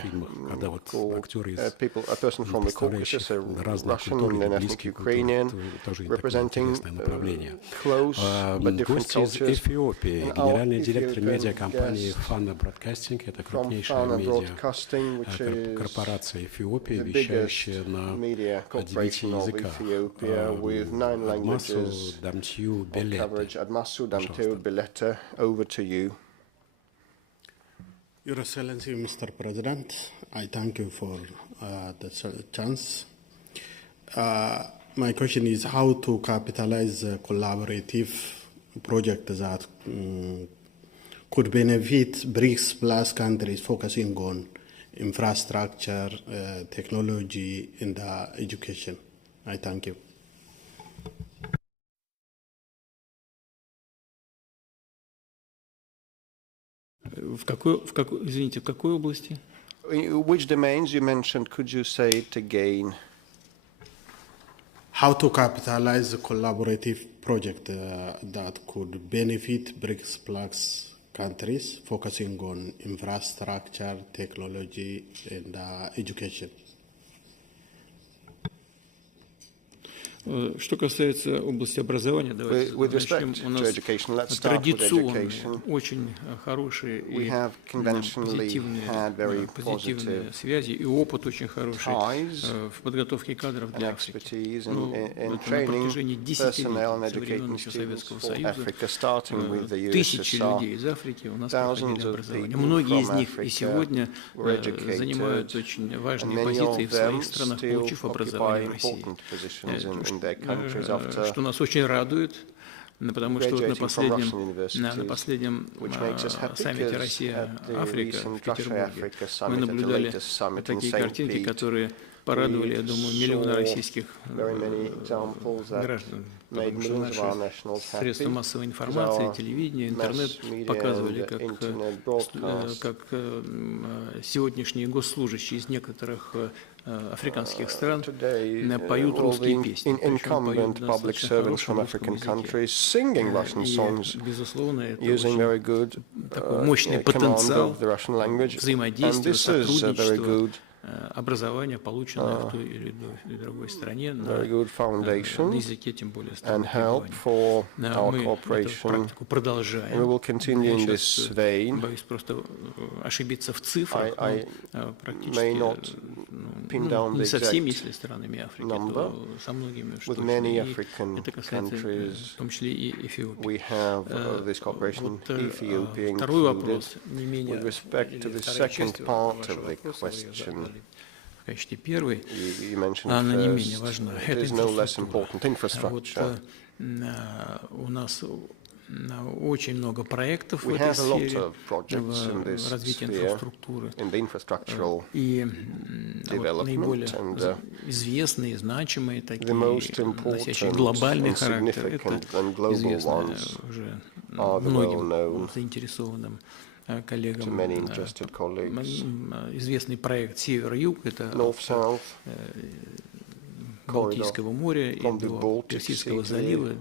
person from the Caucasus, a Russian and an ethnic Ukrainian, representing close but different cultures. Гость из Эфиопии, генеральный директор медиакомпании «Фана Бродкастинг», это крупнейшая медиакорпорация Эфиопии, вещающая на 9 языках. Адмасу Дамтью Белета. Over to you. Your Excellency, Mr. President, I thank you for the chance. My question is how to capitalize a collaborative project that could benefit BRICS Plus countries focusing on infrastructure, technology, and education. I thank you. В какой области? Which domains you mentioned? Could you say it again? How to capitalize a collaborative project that could benefit BRICS Plus countries, focusing on infrastructure, technology, and education. Что касается области образования, давайте начнем. У нас традиционные, очень хорошие и позитивные связи, и опыт очень хороший в подготовке кадров для Африки. На протяжении десятилетий со времен Советского Союза тысячи людей из Африки у нас проходили образование. Многие из них и сегодня занимают очень важные позиции в своих странах, получив образование в России. Что нас очень радует, потому что вот на последнем саммите Россия-Африка в Петербурге мы наблюдали такие картинки, которые порадовали, я думаю, миллионы российских граждан, потому что наши средства массовой информации, телевидение, интернет показывали, как сегодняшние госслужащие из некоторых африканских стран поют русские песни. Incumbent public servants from African countries singing Russian songs using very good command of the Russian language, and this is a very good образование, полученное в той или другой стране на языке, тем более страны. Мы эту практику продолжаем. Я сейчас боюсь просто ошибиться в цифрах, но практически не со всеми, если странами Африки, то со многими, что это касается в том числе и Эфиопии. Вот второй вопрос, не менее, или вторая часть вашего вопроса, в качестве первой, она не менее важна. Это инфраструктура. Вот у нас очень много проектов в этой сфере, в развитии инфраструктуры. И вот наиболее известные, значимые, такие, носящие глобальный характер, это известно уже многим заинтересованным коллегам, известный проект «Север-Юг», это Балтийского моря и до Персидского залива,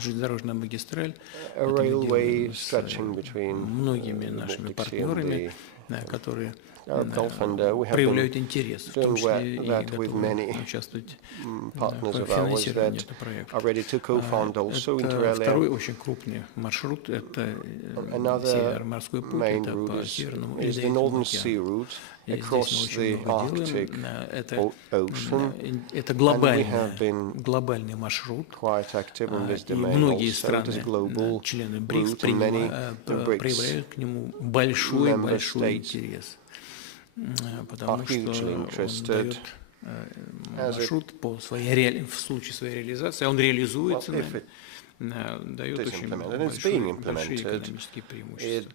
железнодорожная магистраль, с многими нашими партнерами, которые проявляют интерес, в том числе и готовы участвовать в финансировании этого проекта. Это второй очень крупный маршрут, это Северо-морской путь, это по Северному Ледовитому океану. И здесь мы очень много делаем. Это глобальный маршрут. И многие страны, члены БРИКС, проявляют к нему большой интерес. потому что он дает маршрут в случае своей реализации, он реализуется, дает очень большие экономические преимущества.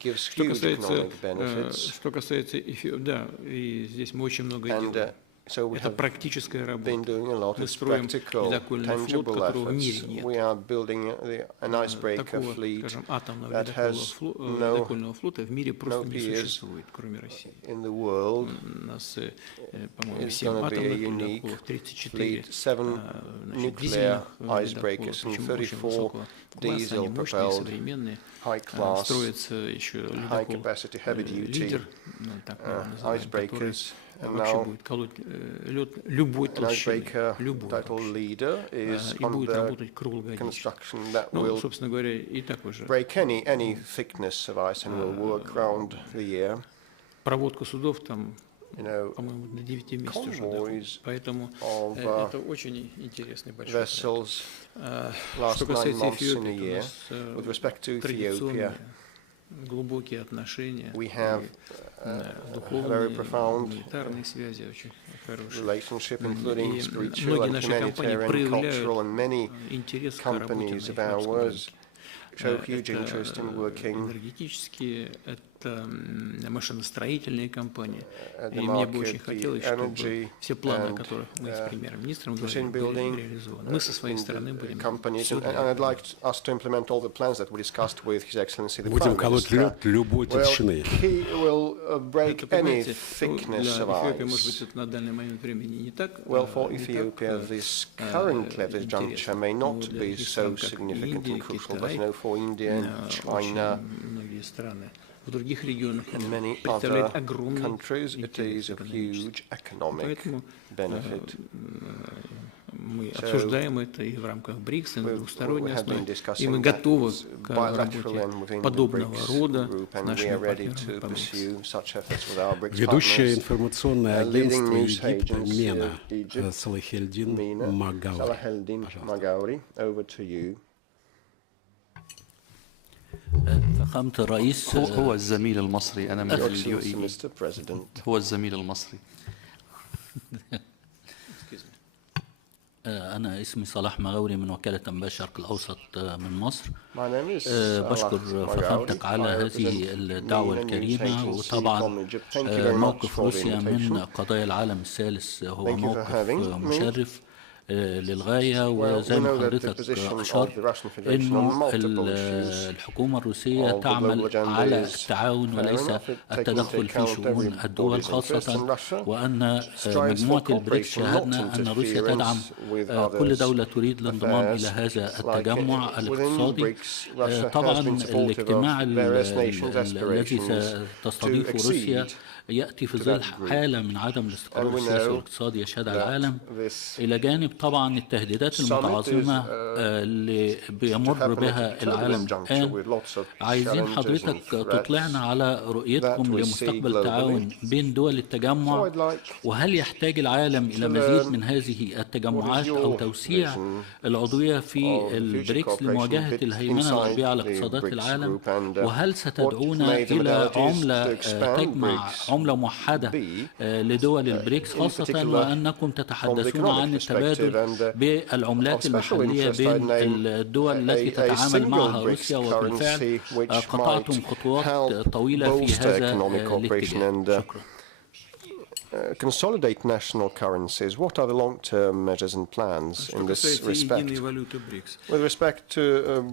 Что касается да, и здесь мы очень много делаем. Это практическая работа. Мы строим ледокольный флот, которого в мире нет. Такого, скажем, атомного ледокольного флота в мире просто не существует, кроме России. У нас, по-моему, 7 атомных ледоколов, 34 дизельных ледокола, причем очень высокого класса, они мощные, современные. Строится еще ледокол «Лидер», так мы его называем, который вообще будет колоть лед любой толщины, и будет работать круглогодично. Ну, собственно говоря, и так уже. Проводка судов там, по-моему, до 9 месяцев уже доходит. Поэтому это очень интересный большой проект. Что касается Эфиопии, у нас традиционные глубокие отношения, духовные, гуманитарные связи очень хорошие. И многие наши компании проявляют интерес к работе на эфиопском рынке. Это энергетические, это машиностроительные компании. И мне бы очень хотелось, чтобы все планы, о которых мы с премьер-министром говорим, были реализованы. Мы со своей стороны будем все Будем колоть лед любой толщины. Это, понимаете, для Эфиопии, может быть, это на данный момент времени не так интересно. Индия, Китай, многие страны в других регионах представляет огромный интерес экономический. Поэтому мы обсуждаем это и в рамках БРИКС, и на двусторонней основе, и мы готовы к работе подобного рода с нашими партнерами по БРИКС. Ведущее информационное агентство Египта МЕНА Салахельдин Магаури. فخامة الرئيس هو الزميل المصري أنا من اليو إي هو الزميل المصري. أنا اسمي صلاح مغاوري من وكالة أنباء الشرق الأوسط من مصر. بشكر فخامتك على هذه الدعوة الكريمة، وطبعا موقف روسيا من قضايا العالم الثالث هو موقف مشرف للغاية، وزي ما حضرتك أشرت إنه الحكومة الروسية تعمل على التعاون وليس التدخل في شؤون الدول، خاصة وأن مجموعة البريكس شاهدنا أن روسيا تدعم كل دولة تريد الانضمام إلى هذا التجمع الاقتصادي. طبعا الاجتماع الذي ستستضيفه روسيا يأتي في ظل حالة من عدم الاستقرار السياسي والاقتصادي يشهدها العالم، إلى جانب طبعا التهديدات المتعاظمة اللي بيمر بها العالم الآن. عايزين حضرتك تطلعنا على رؤيتكم لمستقبل التعاون بين دول التجمع، وهل يحتاج العالم إلى مزيد من هذه التجمعات أو توسيع العضوية في البريكس لمواجهة الهيمنة الغربية على اقتصادات العالم، وهل ستدعونا إلى عملة تجمع عملة موحدة لدول البريكس، خاصة وأنكم تتحدثون عن التبادل بالعملات المحلية بين الدول التي تتعامل معها روسيا، وبالفعل قطعتم خطوات طويلة في هذا الاتجاه. شكرا. Consolidate national currencies. What are the long-term measures and plans in this respect? With respect to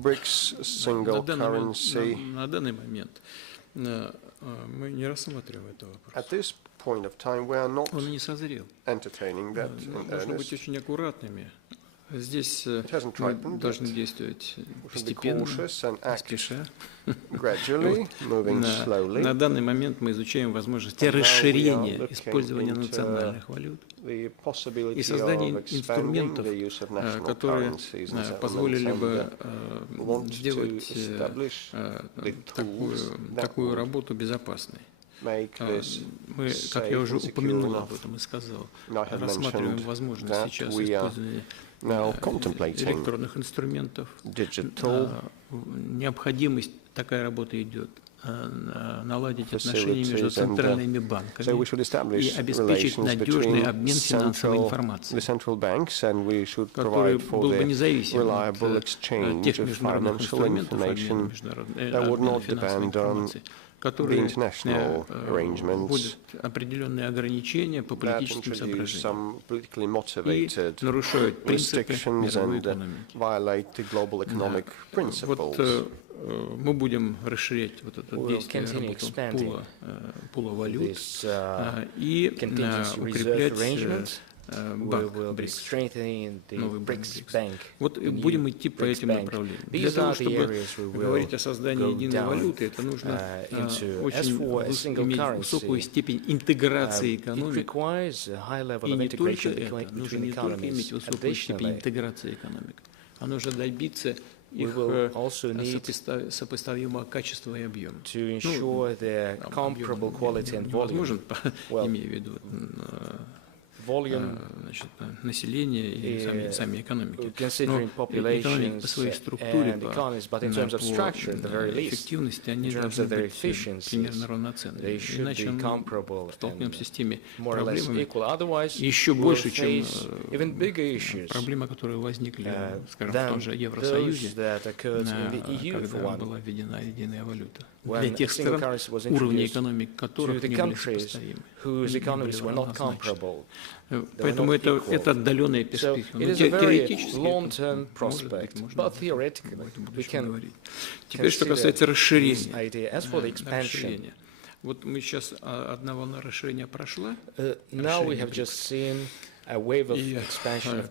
BRICS single currency, at this point of time, we are not entertaining that in earnest. Здесь мы должны действовать постепенно, не спеша. На данный момент мы изучаем возможности расширения использования национальных валют и создания инструментов, которые позволили бы сделать такую работу безопасной. Мы, как я уже упомянул об этом и сказал, рассматриваем возможность сейчас использования электронных инструментов. Необходимость, такая работа идет наладить отношения между центральными банками so we should и establish обеспечить relations надежный between обмен финансовой the информацией, central banks, and we should который provide for был бы the независим reliable от exchange тех of международных financial инструментов information that would обмена not финансовой depend on информацией, the которые international arrangements вводят определенные ограничения по that политическим introduce соображениям some politically и motivated нарушают принципы restrictions мировой and экономики. violate the global economic principles. Вот мы будем расширять вот это действие работу пула валют и укреплять банк BRICS, новый банк BRICS. Вот будем идти по этим направлениям. Для того, чтобы говорить о создании единой валюты, это нужно очень иметь высокую степень интеграции экономик. И не только это, нужно не только иметь высокую степень интеграции экономик, а нужно добиться их сопоставимого качества и объема. Невозможно, имея в виду значит, население и сами экономики. Но экономики по своей структуре, по эффективности, они должны быть примерно равноценны. Иначе мы столкнемся с теми проблемами еще больше, чем проблемы, которые возникли, скажем, в том же Евросоюзе, когда была введена единая валюта. Для тех стран, уровни экономик которых не были сопоставимы. Поэтому это отдаленные перспективы. Теоретически может быть, говорить. Теперь, что касается расширения. Вот мы сейчас, одна волна расширения прошла. И,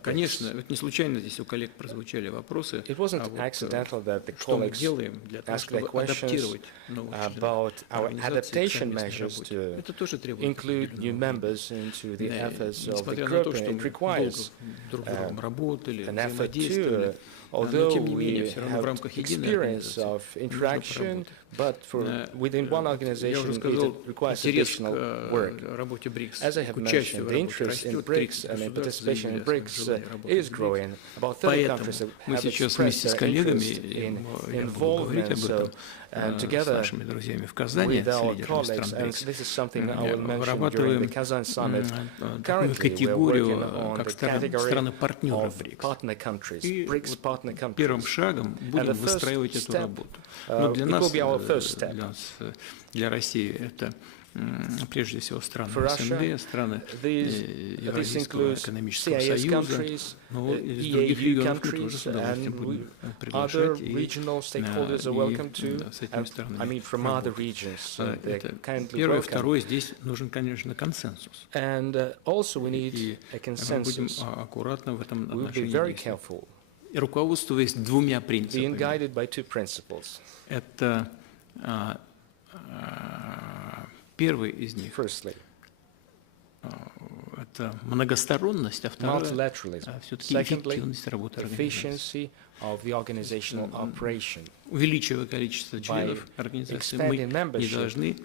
конечно, это не случайно здесь у коллег прозвучали вопросы, что мы делаем для того, чтобы адаптировать новых членов организации. Это тоже требует несмотря на то, что мы долго друг с другом работали, взаимодействовали, но тем не менее, все равно в рамках единой организации я уже сказал, интерес к работе БРИКС, к участию в работе растет, 30 государств заявили желание работать в БРИКС. Поэтому мы сейчас вместе с коллегами, я буду говорить об этом, с нашими друзьями в Казани, с лидерами стран БРИКС, вырабатываем такую категорию, как страны-партнеры БРИКС. И вот первым шагом будем выстраивать эту работу. Но для нас, для России, это прежде всего страны СНГ, страны Евразийского экономического союза, но из других регионов мы тоже с удовольствием будем приглашать и с этими странами работать. Это первое. Второе, здесь нужен, конечно, консенсус. И мы будем аккуратно в этом отношении действовать. И руководствуясь двумя принципами. Это первый из них – это многосторонность, а второе – все-таки эффективность работы организации. Увеличивая количество членов организации, мы не должны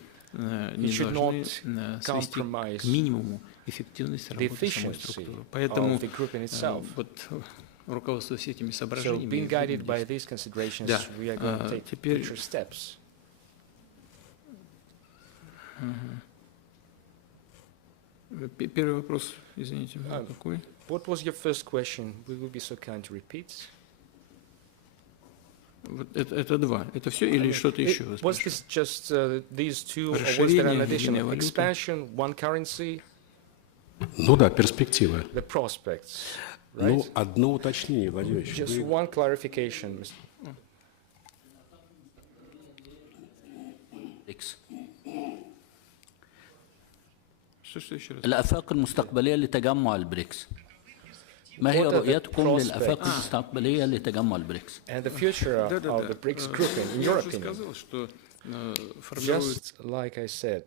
свести к минимуму эффективность работы самой структуры. Поэтому вот, руководствуясь этими соображениями, теперь первый вопрос, извините, какой? What was your first question? Will you be so kind to repeat? Вот это два. Это все или что-то еще? Was this just these two, or was there an additional expansion, one currency? Ну да, перспективы. The prospects. Ну, одно уточнение, Владимир Ильич. Just one clarification. الآفاق المستقبلية لتجمع البريكس. ما هي رؤيتكم للآفاق المستقبلية لتجمع البريكس؟ And the future of the BRICS grouping, in your opinion? Just like I said,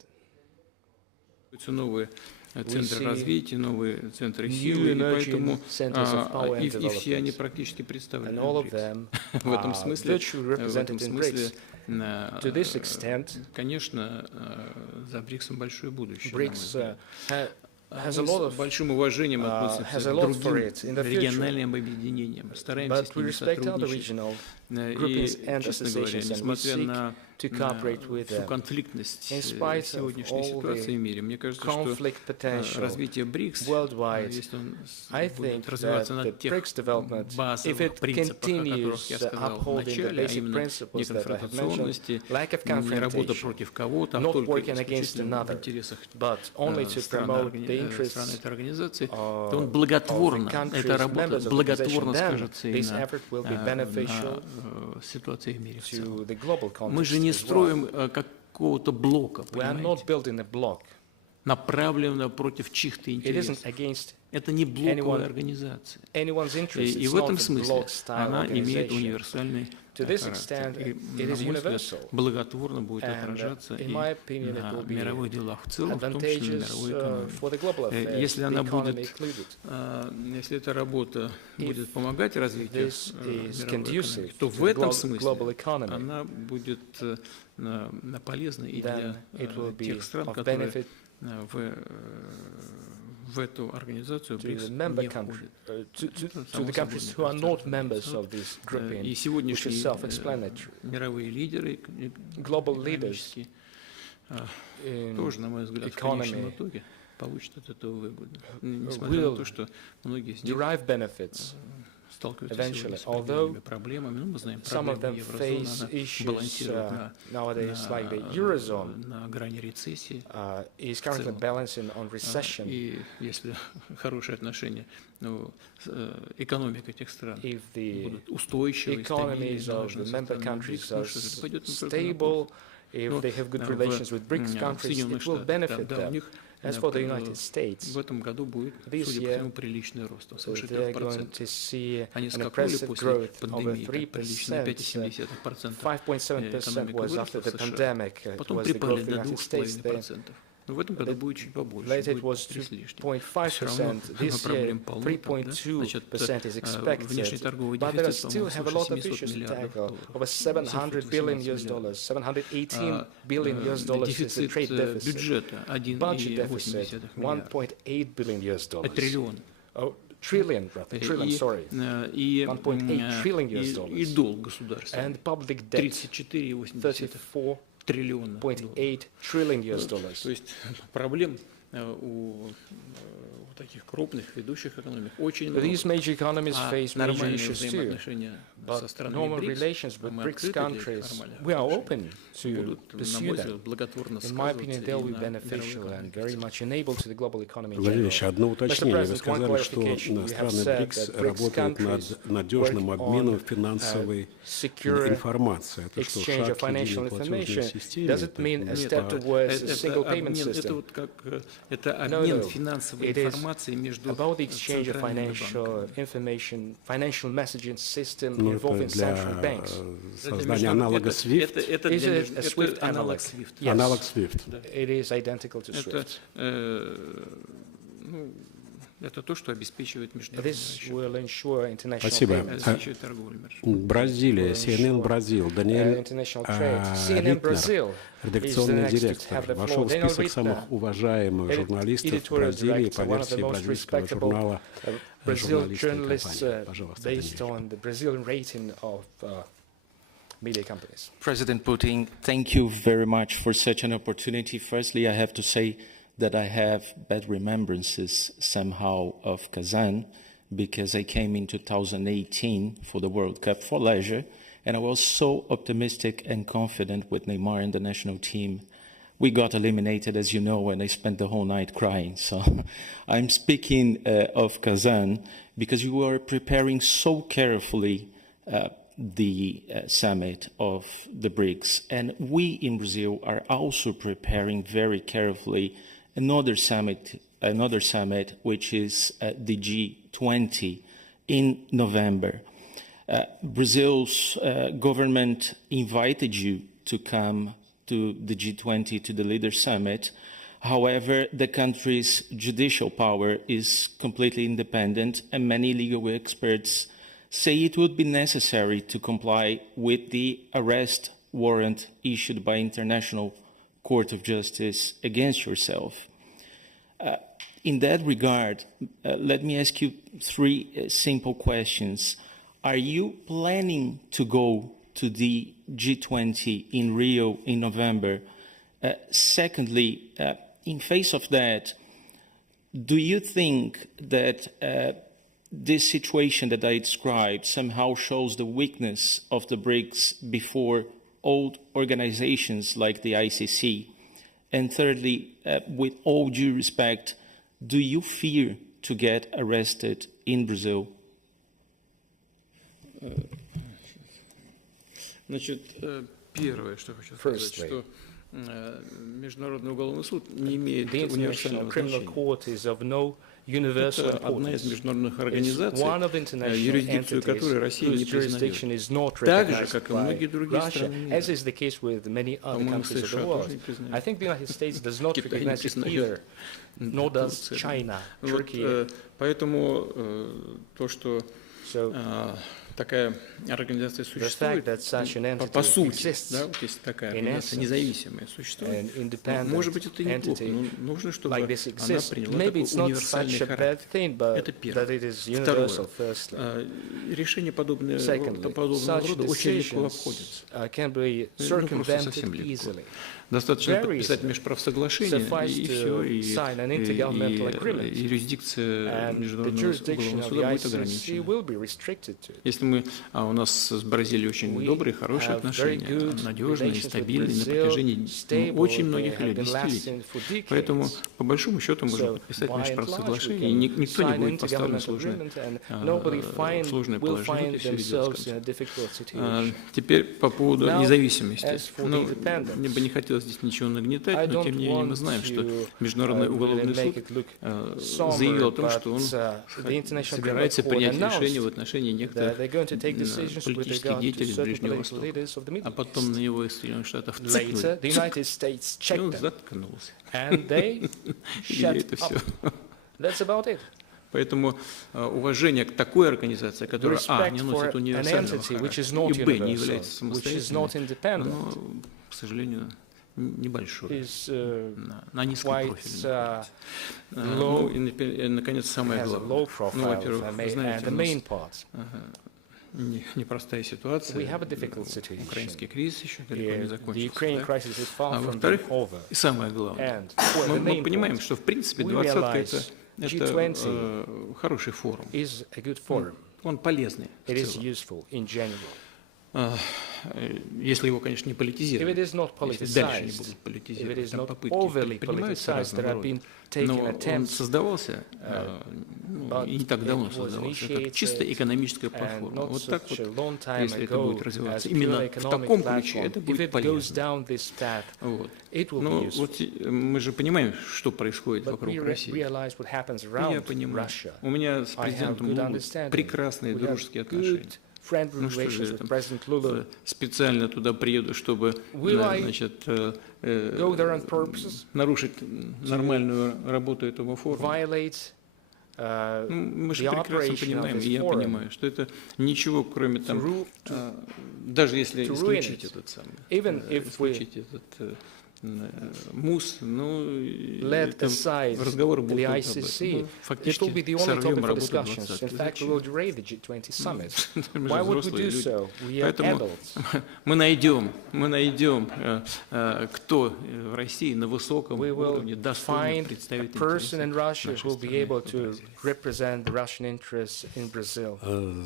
новые центры развития, новые центры силы, и поэтому и все они практически представлены в этом смысле, конечно, за БРИКСом большое будущее. has a lot of большим уважением относимся к другим региональным объединениям, стараемся с ними сотрудничать. И, честно говоря, несмотря на всю конфликтность сегодняшней ситуации в мире, мне кажется, что развитие БРИКС, если он будет развиваться на тех базовых принципах, о которых я сказал в начале, а именно неконфронтационности, не работа против кого-то, а только исключительно в интересах стран этой организации, то он благотворно, эта работа благотворно скажется и на ситуации в мире в целом. Мы же не строим какого-то блока, понимаете, направленного против чьих-то интересов. Это не блоковая организация. И в этом смысле она имеет универсальный характер. И, на мой взгляд, благотворно будет отражаться и на мировых делах в целом, в том числе на мировой экономике. Если она будет, если эта работа будет помогать развитию мировой экономики, то в этом смысле она будет полезна и для тех стран, которые в эту организацию БРИКС не входит. И сегодняшние мировые лидеры экономические тоже, на мой взгляд, в конечном итоге получат от этого выгоду. Несмотря на то, что многие из них сталкиваются сегодня с определенными проблемами. Мы знаем, проблемы еврозоны, она балансирует на грани рецессии. И если хорошие отношения, экономика этих стран будут устойчивой, стабильной, это пойдет As for the United States, в этом году будет, судя по всему, приличный рост, свыше 3%. Они скакнули после пандемии, прилично 5,7%. 5.7% was after the pandemic. Потом припали до 2,5%. Но в этом году будет чуть побольше, it was 2.5%. This year, 3.2% is expected. But there still have a lot of issues to tackle. Over $700 billion, $718 billion is the trade deficit. Budget deficit, $1.8 billion. Триллион. Oh, trillion, sorry. $1.8 trillion. И долг государства. And public debt, 34,8 триллиона. $0.8 trillion. То есть проблем у таких крупных ведущих экономик очень много. These major economies face major issues too. But normal relations with BRICS countries, we are open to pursue them. In my opinion, they will be beneficial and very much enable to the global economy in general. Одно уточнение. Вы сказали, что страны БРИКС работают над надежным обменом финансовой информации. Это что, шаг к единой платежной системе? Does it mean a step towards a single payment system? Это обмен финансовой информацией между about the exchange of financial information, financial messaging system involving central banks. Создание аналога SWIFT. Это SWIFT аналог SWIFT. Yes. Аналог SWIFT. It is identical to SWIFT. Это то, что обеспечивает международный расчет. Спасибо. Бразилия, CNN Бразил, Даниэль Литнер, редакционный директор, вошел в список самых уважаемых журналистов в Бразилии по версии бразильского журнала «Журналистская компания». Пожалуйста, media companies. President Putin, thank you very much for such an opportunity. Firstly, I have to say that I have bad remembrances somehow of Kazan because I came in 2018 for the World Cup for leisure, and I was so optimistic and confident with Neymar and the national team. We got eliminated, as you know, and I spent the whole night crying. So I'm speaking of Kazan because you are preparing so carefully the summit of the BRICS. And we in Brazil are also preparing very carefully another summit, which is the G20 in November. Brazil's government invited you to come to the G20, to the Leader Summit. However, the country's judicial power is completely independent, and many legal experts say it would be necessary to comply with the arrest warrant issued by International Court of Justice against yourself. In that regard, let me ask you three simple questions. Are you planning to go to the G20 in Rio in November? Secondly, in face of that, do you think that this situation that I described somehow shows the weakness of the BRICS before old organizations like the ICC? And thirdly, with all due respect, do you fear to get arrested in Brazil? Значит, первое, что хочу сказать, что Международный уголовный суд не имеет универсального значения. Это одна из международных организаций, юрисдикцию которой Россия не признает. Так же, как и многие другие страны мира. По-моему, США тоже не признают. Китай не признает. Вот, поэтому то, что такая организация существует, по сути, да, вот если такая организация независимая существует, может быть, это неплохо, но нужно, чтобы она приняла такой универсальный характер. Это первое. Второе. Решения подобного рода очень легко обходятся. Ну, просто совсем легко. Достаточно подписать межправсоглашение, и все, и юрисдикция Международного уголовного суда будет ограничена. Если у нас с Бразилией очень добрые, хорошие отношения, надежные, стабильные на протяжении очень многих лет, десятилетий. Поэтому, по большому счету, можно подписать межправсоглашение, и никто не будет поставлен в сложное положение. Теперь по поводу независимости. Ну, мне бы не хотелось здесь ничего нагнетать, но тем не менее мы знаем, что Международный уголовный суд заявил о том, что он собирается принять решение в отношении некоторых политических деятелей Ближнего Востока. А потом на него из Соединенных Штатов цикнули, и он заткнулся. И это все. Поэтому уважение к такой организации, которая не носит универсального характера, и не является самостоятельной, оно, к сожалению, небольшое, на низком профиле. Ну и, наконец, самое главное. Ну, во-первых, вы знаете, у нас непростая ситуация, украинский кризис еще далеко не закончился. Да? А во-вторых, и самое главное, мы понимаем, что в принципе двадцатка это хороший форум. Он полезный в целом. Если его, конечно, не политизировать, если дальше не будут политизировать, там попытки предпринимаются разного рода. Но он создавался, и не так давно создавался, как чисто экономическая платформа. Вот так вот, если это будет развиваться именно в таком ключе, это будет полезно. Вот. Но вот мы же понимаем, что происходит вокруг России. Я понимаю. У меня с президентом будут прекрасные дружеские отношения. Ну что же, я специально туда приеду, чтобы, значит, нарушить нормальную работу этого форума. Мы же прекрасно понимаем, и я понимаю, что это ничего, кроме там, даже если исключить этот МУС, разговор будет об этом. Фактически сорвем работу 20. Мы же взрослые люди. Поэтому мы найдем, кто в России на высоком уровне достойно представить интересы нашей страны.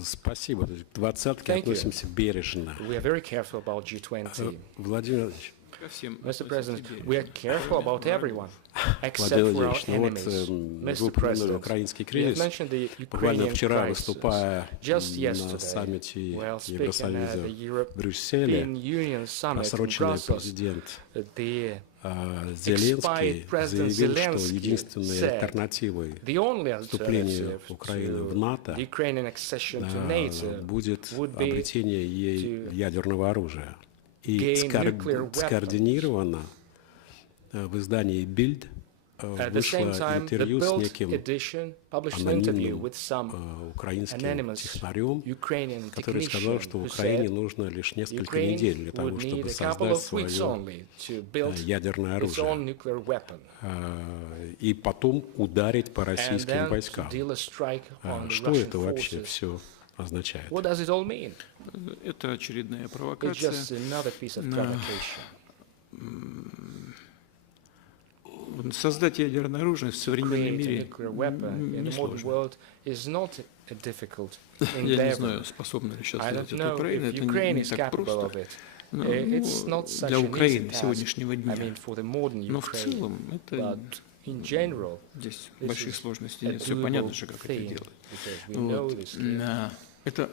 Спасибо. К двадцатке относимся бережно. Владимир Владимирович, Mr. President, we are careful about everyone, except for our enemies. Mr. President, we have mentioned the Ukrainian crisis. Just yesterday, while speaking at the European Union Summit in Brussels, the expired President Zelensky said the only alternative to the Ukrainian accession to NATO would be to и скоординировано в издании «Бильд» вышло интервью с неким анонимным украинским технарем, который сказал, что Украине нужно лишь несколько недель для того, чтобы создать свое ядерное оружие и потом ударить по российским войскам. Что это вообще все означает? Это очередная провокация на создать ядерное оружие в современном мире несложно. Я не знаю, способна ли сейчас сделать это Украина, это не так просто. Для Украины сегодняшнего дня. Но в целом это здесь больших сложностей нет. Все понятно же, как это делать. Это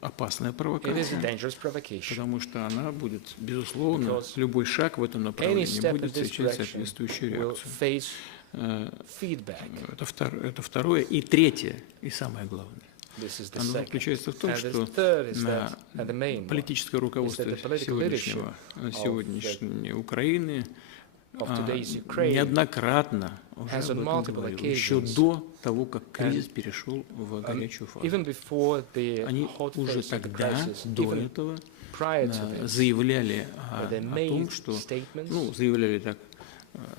опасная провокация, потому что она будет, безусловно, любой шаг в этом направлении будет встречать соответствующую реакцию. Это второе. И третье, и самое главное. Оно заключается в том, что политическое руководство сегодняшней Украины неоднократно уже об этом говорил, еще до того, как кризис перешел в горячую фазу. Они уже тогда, до этого, заявляли о том, что, заявляли так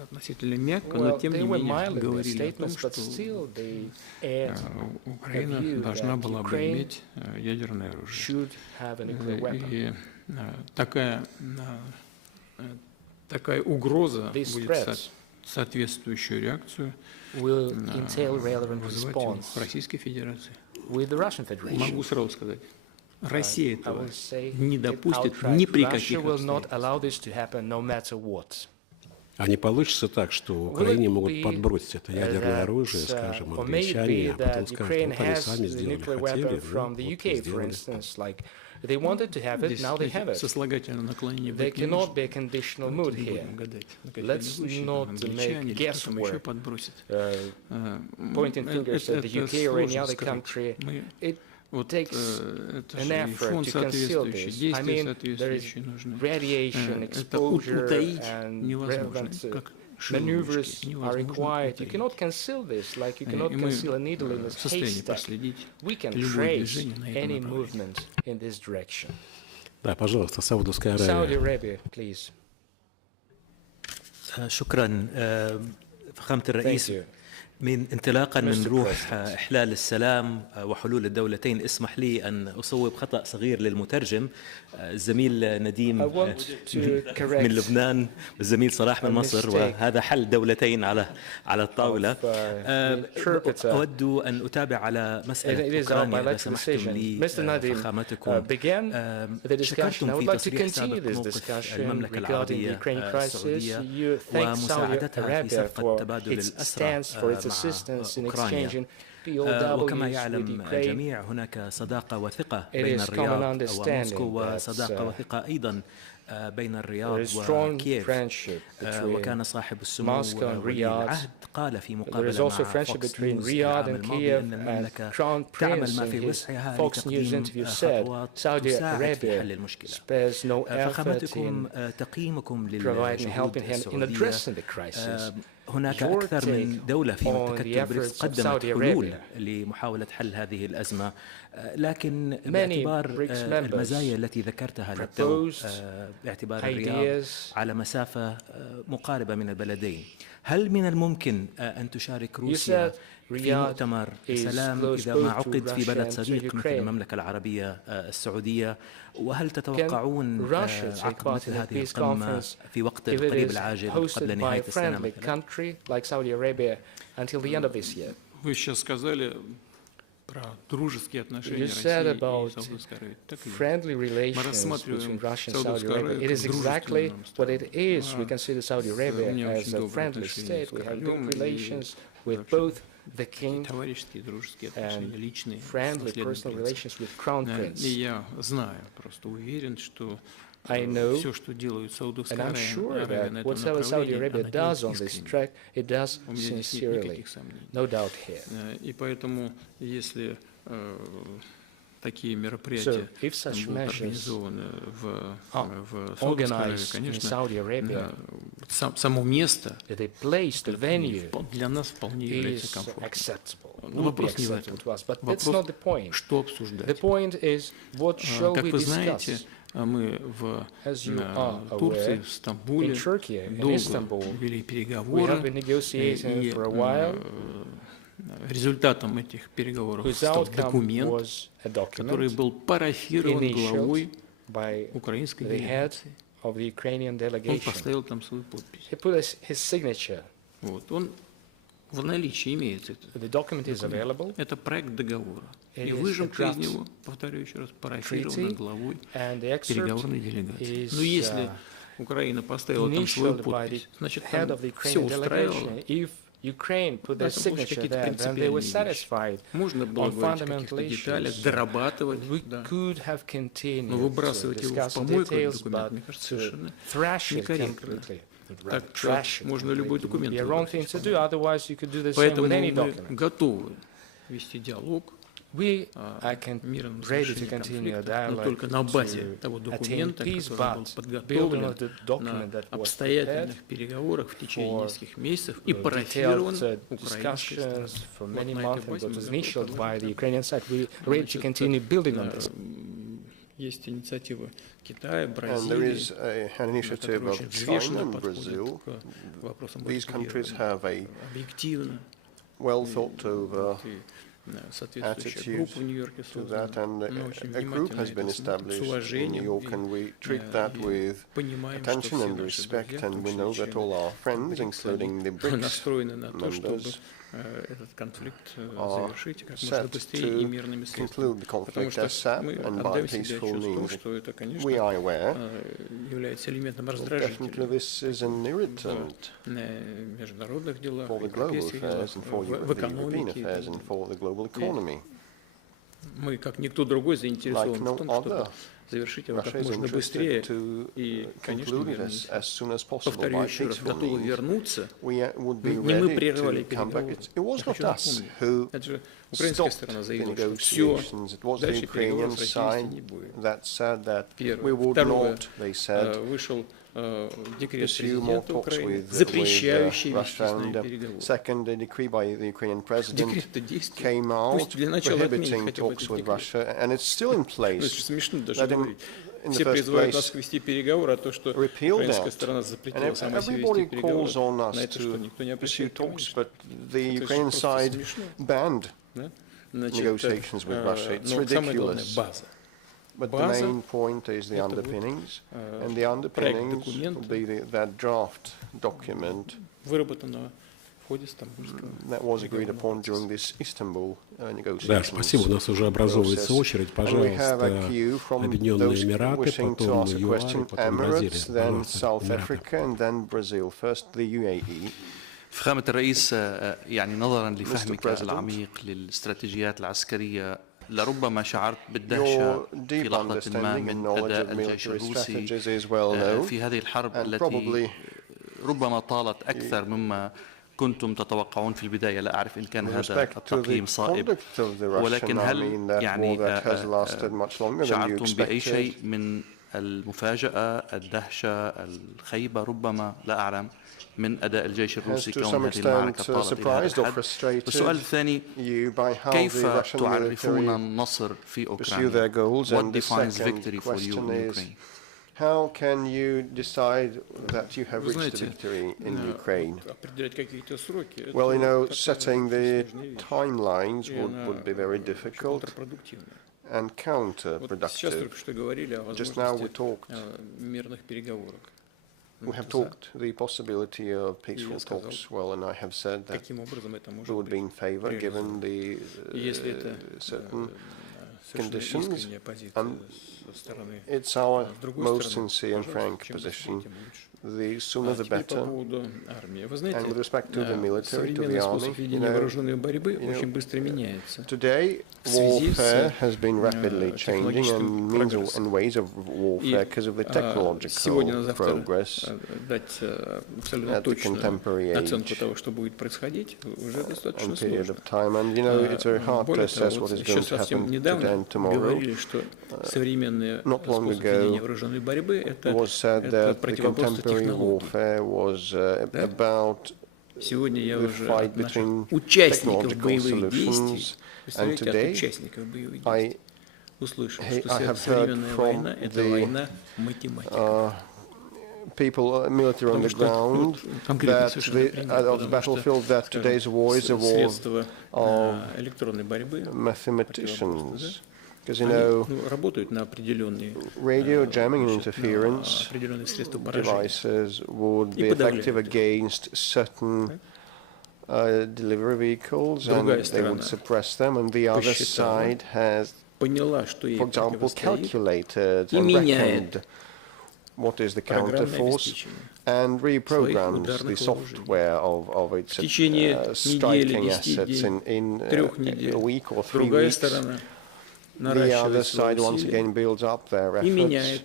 относительно мягко, но тем не менее говорили о том, что Украина должна была бы иметь ядерное оружие. И такая угроза будет соответствующую реакцию вызывать в Российской Федерации. Могу сразу сказать, Россия этого не допустит ни при каких обстоятельствах. А не получится так, что Украине могут подбросить это ядерное оружие, скажем, англичане, а потом скажут, вот они сами сделали, хотели, сделали. They wanted to have it, now they have it. There cannot be a conditional mood here. Let's not make guesswork, pointing fingers at the UK or any other country. It takes an effort to conceal this. I mean, there is radiation exposure and relevant maneuvers are required. You cannot conceal this, like you cannot conceal a needle in a haystack. We can trace any movement in this direction. Да, пожалуйста, Саудовская Аравия. Saudi Arabia, please. شكرا فخامة الرئيس. انطلاقا من روح إحلال السلام وحلول الدولتين اسمح لي أن أصوب خطأ صغير للمترجم الزميل نديم من لبنان والزميل صلاح من مصر وهذا حل دولتين على الطاولة. أود أن أتابع على مسألة أوكرانيا إذا سمحتم لي فخامتكم. شكرتم في تصريح سابق موقف المملكة العربية السعودية ومساعدتها في صفقة تبادل الأسرى أوكرانيا. وكما يعلم الجميع هناك صداقة وثقة بين الرياض وموسكو وصداقة وثقة أيضا بين الرياض وكييف. وكان صاحب السمو ولي العهد قال في مقابلة مع فوكس نيوز العام الماضي أن المملكة تعمل ما في وسعها لتقديم خطوات تساعد في حل المشكلة. فخامتكم تقييمكم للجهود السعودية. هناك أكثر من دولة في منطقة بريكس قدمت حلول لمحاولة حل هذه الأزمة، لكن باعتبار المزايا التي ذكرتها للتو باعتبار الرياض على مسافة مقاربة من البلدين، هل من الممكن أن تشارك روسيا في مؤتمر سلام إذا ما عقد في بلد صديق مثل المملكة العربية السعودية؟ وهل تتوقعون عقد مثل هذه القمة في وقت القريب العاجل قبل نهاية السنة مثلا؟ Вы сейчас сказали про дружеские отношения России и Саудовской Аравии. Так и friendly relations between Russia and Saudi Arabia. It is exactly what it is. We consider Saudi Arabia as a friendly state. We have good relations with both the king and friendly personal relations with crown prince. И я знаю, просто уверен, что I know, все, что делают Саудовская and I'm sure that whatever Saudi Arabia does on this track, it does sincerely. No doubt here. И поэтому, если такие мероприятия будут организованы в Саудовской Аравии, конечно, само место для нас вполне является комфортным. Но вопрос не в этом. Вопрос, что обсуждать. Как вы знаете, мы в Турции, в Стамбуле долго вели переговоры, и результатом этих переговоров стал документ, который был парафирован главой украинской делегации. Он поставил там свою подпись. Вот. Он в наличии имеется. Это проект договора. И выжимка из него, повторю еще раз, парафирована главой переговорной делегации. Но если Украина поставила там свою подпись, значит, там все устраивало. Ukraine put their signature there, then they were satisfied. Можно было говорить о каких-то деталях, дорабатывать, но выбрасывать его в помойку, этот документ, мне кажется, совершенно некорректно. Так что можно любой документ выбросить. Поэтому мы готовы вести диалог, миром разрешении конфликта, но только на базе того документа, который был подготовлен на обстоятельных переговорах в течение нескольких месяцев и парафирован украинской стороной. Есть инициатива Китая, Бразилии, которые очень взвешенно подходят к вопросам регулирования, объективно. Attitude to that, and a group has been established in New York, and we treat that with attention and respect, and we know that all our friends, including the BRICS members, are set to conclude the conflict as SAP and by peaceful means. We are aware that definitely this is an irritant for the global affairs and for European affairs and for the global economy. Мы, как никто другой, заинтересованы в том, чтобы завершить его как можно быстрее. И, конечно, повторю еще раз, готовы вернуться. Не мы прервали переговоры. Я хочу напомнить, это же украинская сторона заявила, что все, дальше переговоров с Россией не будет. Первое. Второе. Вышел декрет президента Украины, запрещающий вестись на переговоры. Декрет-то действует. Пусть для начала отменить хотя бы этот декрет. Это смешно даже говорить. Все призывают нас вести переговоры, а то, что украинская сторона запретила сама себе вести переговоры, на это что, никто не обращает внимания? Это же смешно. Negotiations with Russia. It's ridiculous. But the main point is the underpinnings, and the underpinnings will be that draft document that was agreed upon during this Istanbul negotiations. Да, спасибо. У нас уже образовывается очередь. Пожалуйста, Объединенные Эмираты, потом ЮАР, потом Бразилия. South Africa, and then Brazil. First the UAE. فخامة الرئيس، يعني نظرا لفهمك العميق للاستراتيجيات العسكرية، لربما شعرت بالدهشة في لحظة ما من أداء الجيش الروسي في هذه الحرب التي ربما طالت أكثر مما كنتم تتوقعون في البداية. لا أعرف إن كان هذا التقييم صائب، ولكن هل يعني شعرتم بأي شيء من المفاجأة، الدهشة، الخيبة ربما، لا أعلم، من أداء الجيش الروسي كون هذه المعركة طالت إلى هذا الحد؟ والسؤال الثاني، كيف تعرفون النصر في أوكرانيا؟ What defines victory for you in Ukraine? How can you decide that you have reached the victory in Ukraine? Well, you know, setting the timelines would be very difficult and counterproductive. Just now we talked. We have talked the possibility of peaceful talks, well, and I have said that we would be in favor given the certain conditions, and It's our most sincere and frank position. The sooner the better. And with respect to the military, to the army, today warfare has been rapidly changing, and means and ways of warfare because of the technological progress at the contemporary age and period of time. And it's very hard to assess what is going to happen today and tomorrow. Not long ago, it was said that the contemporary warfare was about the fight between technological solutions. And today, I have heard from the people, military on the ground, that of the battlefield, that today's war is a war of mathematicians. Because, radio jamming and interference devices would be effective against certain delivery vehicles, and they would suppress them, and the other side has, for example, calculated and reckoned what is the counterforce and reprograms the software of its striking assets in a week or 3 weeks. The other side once again builds up their efforts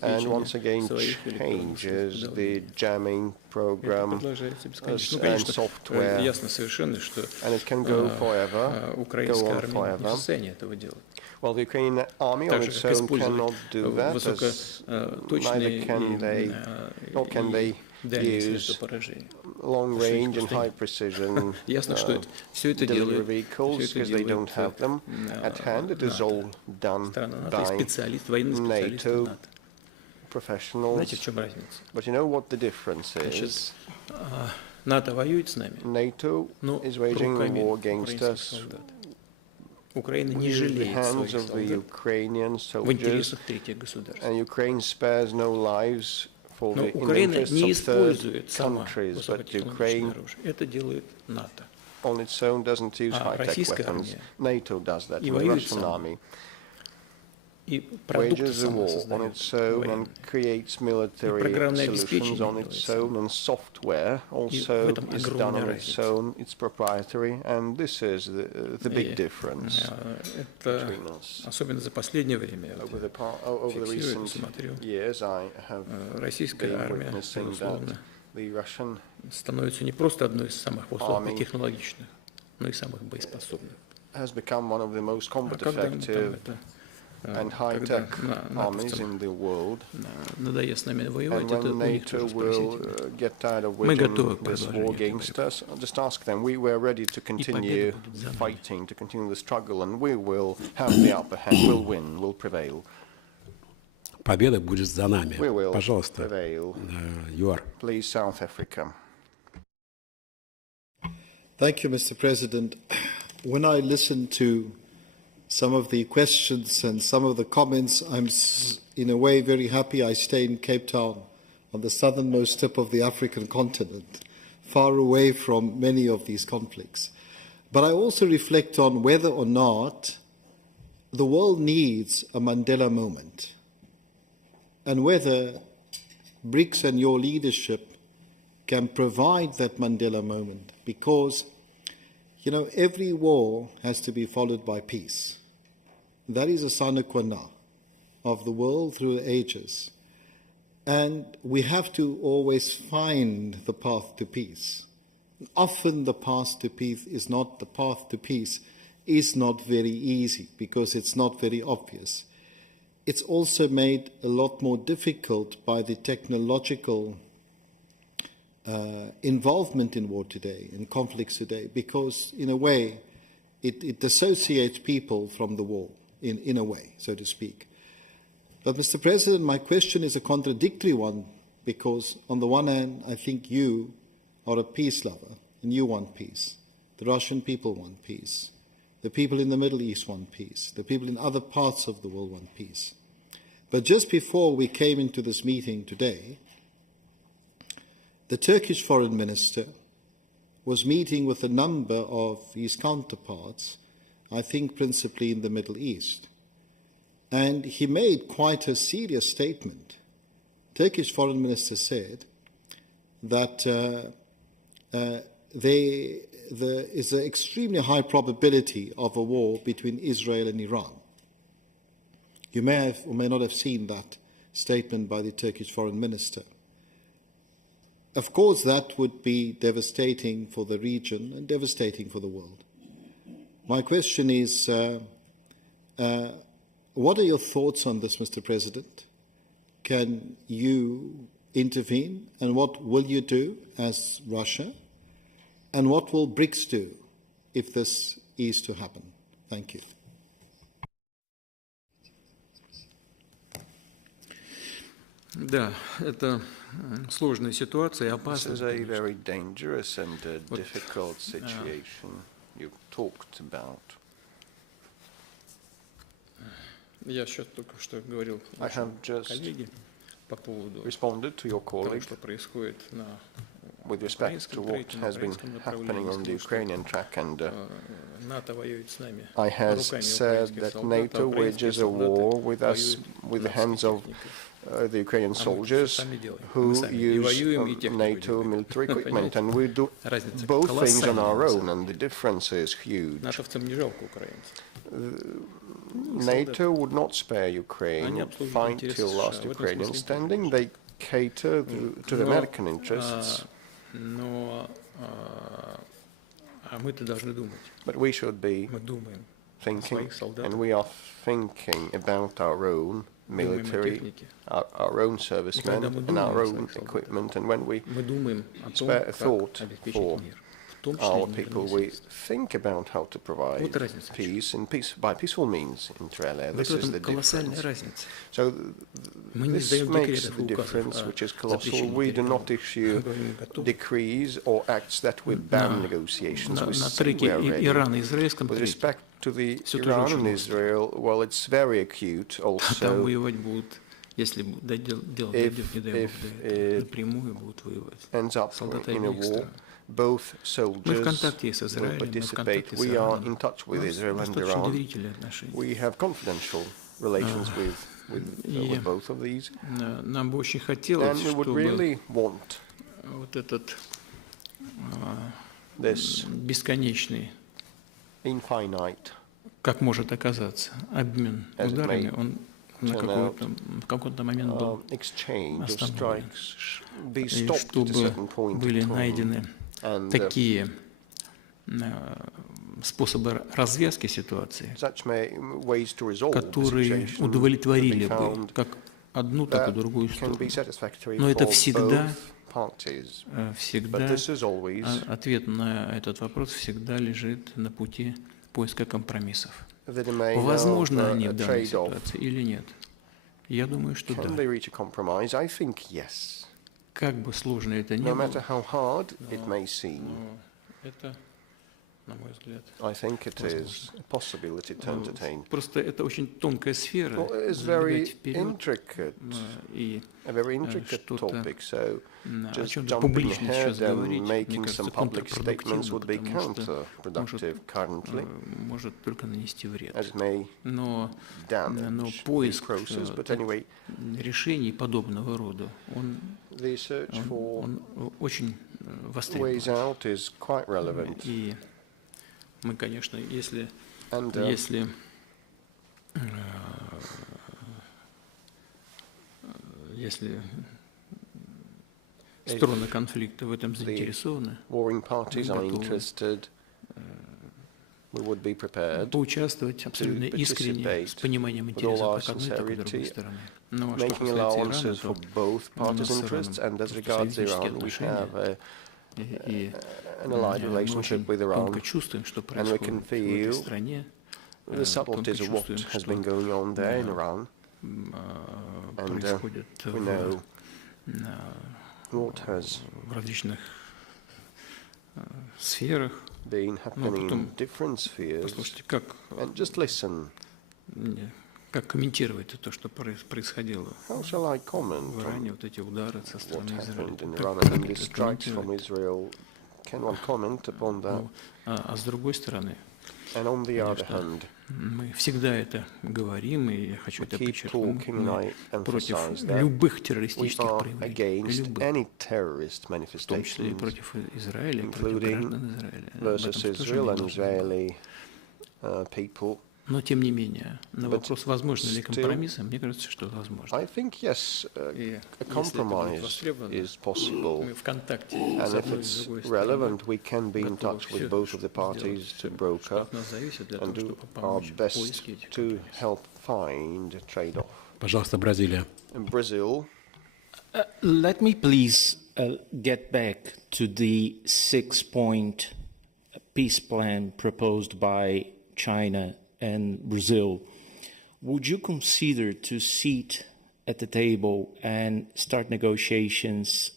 and once again changes the jamming program and software, and it can go forever, go on forever. Well, the Ukrainian army on its own cannot do that, as neither can they, nor can they use long range and high precision delivery vehicles, because they don't have them at hand. It is all done by NATO professionals. But you know what the difference is? NATO is waging a war against us with the hands of the Ukrainian soldiers, and Ukraine spares no lives for the interests of third countries, but Ukraine on its own doesn't use high-tech weapons. NATO does that. The Russian army wages a war on its own and creates military solutions on its own, and software also is done on its own. It's proprietary, and this is the big difference between us. Over the recent years, I have been witnessing that the Russian army has become one of the most combat effective and high-tech armies in the world. And when NATO will get tired of waging this war against us, I'll just ask them. We were ready to continue fighting, to continue the struggle, and we will have the upper hand. We'll win, we'll prevail. Победа будет за нами. We will Пожалуйста, prevail. ЮАР. Please, South Africa. Thank you, Mr. President. When I listen to some of the questions and some of the comments, I'm in a way very happy I stay in Cape Town, on the southernmost tip of the African continent, far away from many of these conflicts. But I also reflect on whether or not the world needs a Mandela moment, and whether BRICS and your leadership can provide that Mandela moment, because every war has to be followed by peace. That is a sine qua non of the world through the ages. And we have to always find the path to peace. Often the path to peace is not very easy, because it's not very obvious. It's also made a lot more difficult by the technological involvement in war today, in conflicts today, because in a way it dissociates people from the war, in a way, so to speak. But Mr. President, my question is a contradictory one, because on the one hand, I think you are a peace lover, and you want peace. The Russian people want peace. The people in the Middle East want peace. The people in other parts of the world want peace. But just before we came into this meeting today, the Turkish foreign minister was meeting with a number of his counterparts, I think principally in the Middle East. And he made quite a serious statement. Turkish foreign minister said that there is an extremely high probability of a war between Israel and Iran. You may have or may not have seen that statement by the Turkish foreign minister. Of course, that would be devastating for the region and devastating for the world. My question is, what are your thoughts on this, Mr. President? Can you intervene, and what will you do as Russia? And what will BRICS do if this is to happen? Thank you. Да, это сложная ситуация, опасная. This is a very dangerous and difficult situation you talked about. Я сейчас только что говорил коллеге по поводу того, что происходит на with respect to what has been happening on the Ukrainian track, and I have said that NATO wages a war with us, with the hands of the Ukrainian soldiers who use NATO military equipment, and we do both things on our own, and the difference is huge. NATO would not spare Ukraine, would fight till last Ukrainian standing. They cater to the American interests. But we should be thinking, and we are thinking about our own military, our own servicemen, and our own equipment. And when we spare a thought for our people, we think about how to provide peace, and by peaceful means inter alia. This is the difference. So this makes the difference, which is colossal. We do not issue decrees or acts that would ban negotiations. We are ready. With respect to the Iran and Israel, well, it's very acute also. If it ends up in a war, both soldiers will participate. We are in touch with Israel and Iran. We have confidential relations with both of these. And we would really want this infinite, как может оказаться, обмен ударами, он в какой-то момент был остановлен. И чтобы были найдены такие способы развязки ситуации, которые удовлетворили бы как одну, так и другую сторону. Но это всегда ответ на этот вопрос всегда лежит на пути поиска компромиссов. Возможно они в данной ситуации или нет? Я думаю, что да. Как бы сложно это ни было, это, на мой взгляд, просто это очень тонкая сфера, забегать вперед и что-то о чем-то публично сейчас говорить, мне кажется, контрпродуктивно, потому что может только нанести вред. Но поиск решений подобного рода, он очень востребован. И мы, конечно, если стороны конфликта в этом заинтересованы, мы готовы поучаствовать абсолютно искренне, с пониманием интересов как одной, так и другой стороны. Но что касается Ирана, то мы с союзнические отношения, и мы очень тонко чувствуем, что происходит в этой стране, тонко чувствуем, что происходит в различных сферах. Но потом послушайте, как комментировать то, что происходило в Иране, вот эти удары со стороны Израиля. А с другой стороны, Мы всегда это говорим, и я хочу это подчеркнуть, мы против любых террористических проявлений, в том числе и против Израиля, и против граждан Израиля. Об этом тоже не Но, тем не менее, на вопрос, возможно ли компромисс, мне кажется, что возможно. И если мы в контакте с одной и с другой стороной, готовы все, что от нас зависит, для того, чтобы помочь в поиске этих компромиссов. Пожалуйста, Бразилия. Let me please get back to the 6-point peace plan proposed by China and Brazil. Would you consider to sit at the table and start negotiations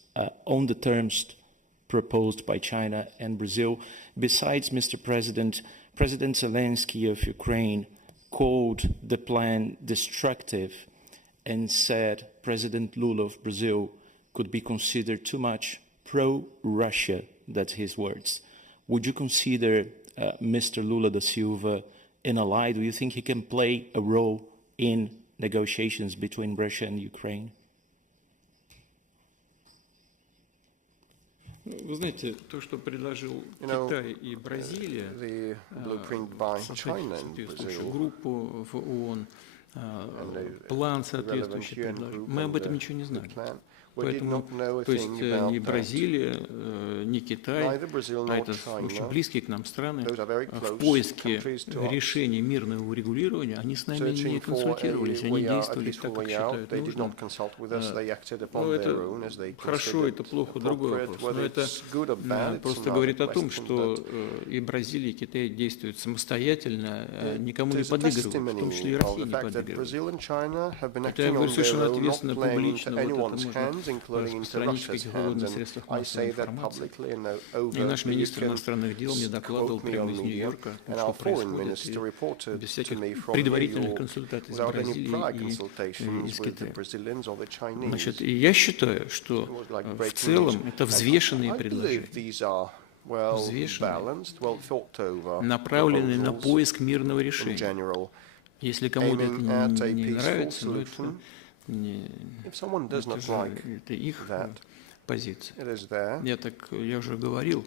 on the terms proposed by China and Brazil? Besides, Mr. President, President Zelensky of Ukraine called the plan destructive and said President Lula of Brazil could be considered too much pro-Russia. That's his words. Would you consider Mr. Lula da Silva in a lie? Do you think he can play a role in negotiations between Russia and Ukraine? Вы знаете, то, что предложил Китай и Бразилия, соответствующую группу в ООН, план соответствующий предложил, мы об этом ничего не знали. Поэтому, то есть ни Бразилия, ни Китай, а это очень близкие к нам страны, в поиске решения мирного урегулирования, они с нами не консультировались, они действовали так, как считают нужным. Ну, это хорошо, это плохо, другой вопрос. Но это просто говорит о том, что и Бразилия, и Китай действуют самостоятельно, никому не подыгрывают, в том числе и России не подыгрывают. Это я говорю совершенно ответственно, публично, вот это можно распространить в каких угодно средствах массовой информации. И наш министр иностранных дел мне докладывал прямо из Нью-Йорка, что происходит, и без всяких предварительных консультаций с Бразилией и с Китаем. Значит, и я считаю, что в целом это взвешенные предложения, взвешенные, направленные на поиск мирного решения. Если кому-то это не нравится, но это это их позиция. Я уже говорил,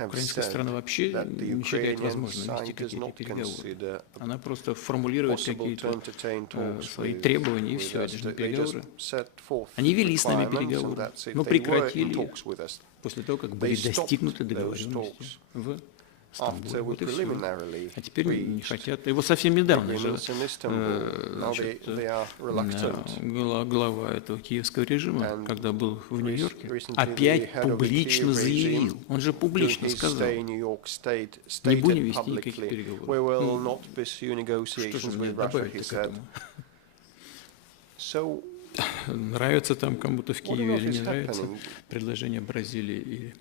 украинская сторона вообще не считает возможным вести какие-то переговоры. Она просто формулирует какие-то свои требования, и все, это же не переговоры. Они вели с нами переговоры, но прекратили после того, как были достигнуты договоренности в Стамбуле. Вот и все. А теперь не хотят. Его совсем недавно же глава этого киевского режима, когда был в Нью-Йорке, опять публично заявил, он же публично сказал, не будем вести никаких переговоров. Что же мне добавить к этому? Нравится там кому-то в Киеве или не нравится предложение Бразилии и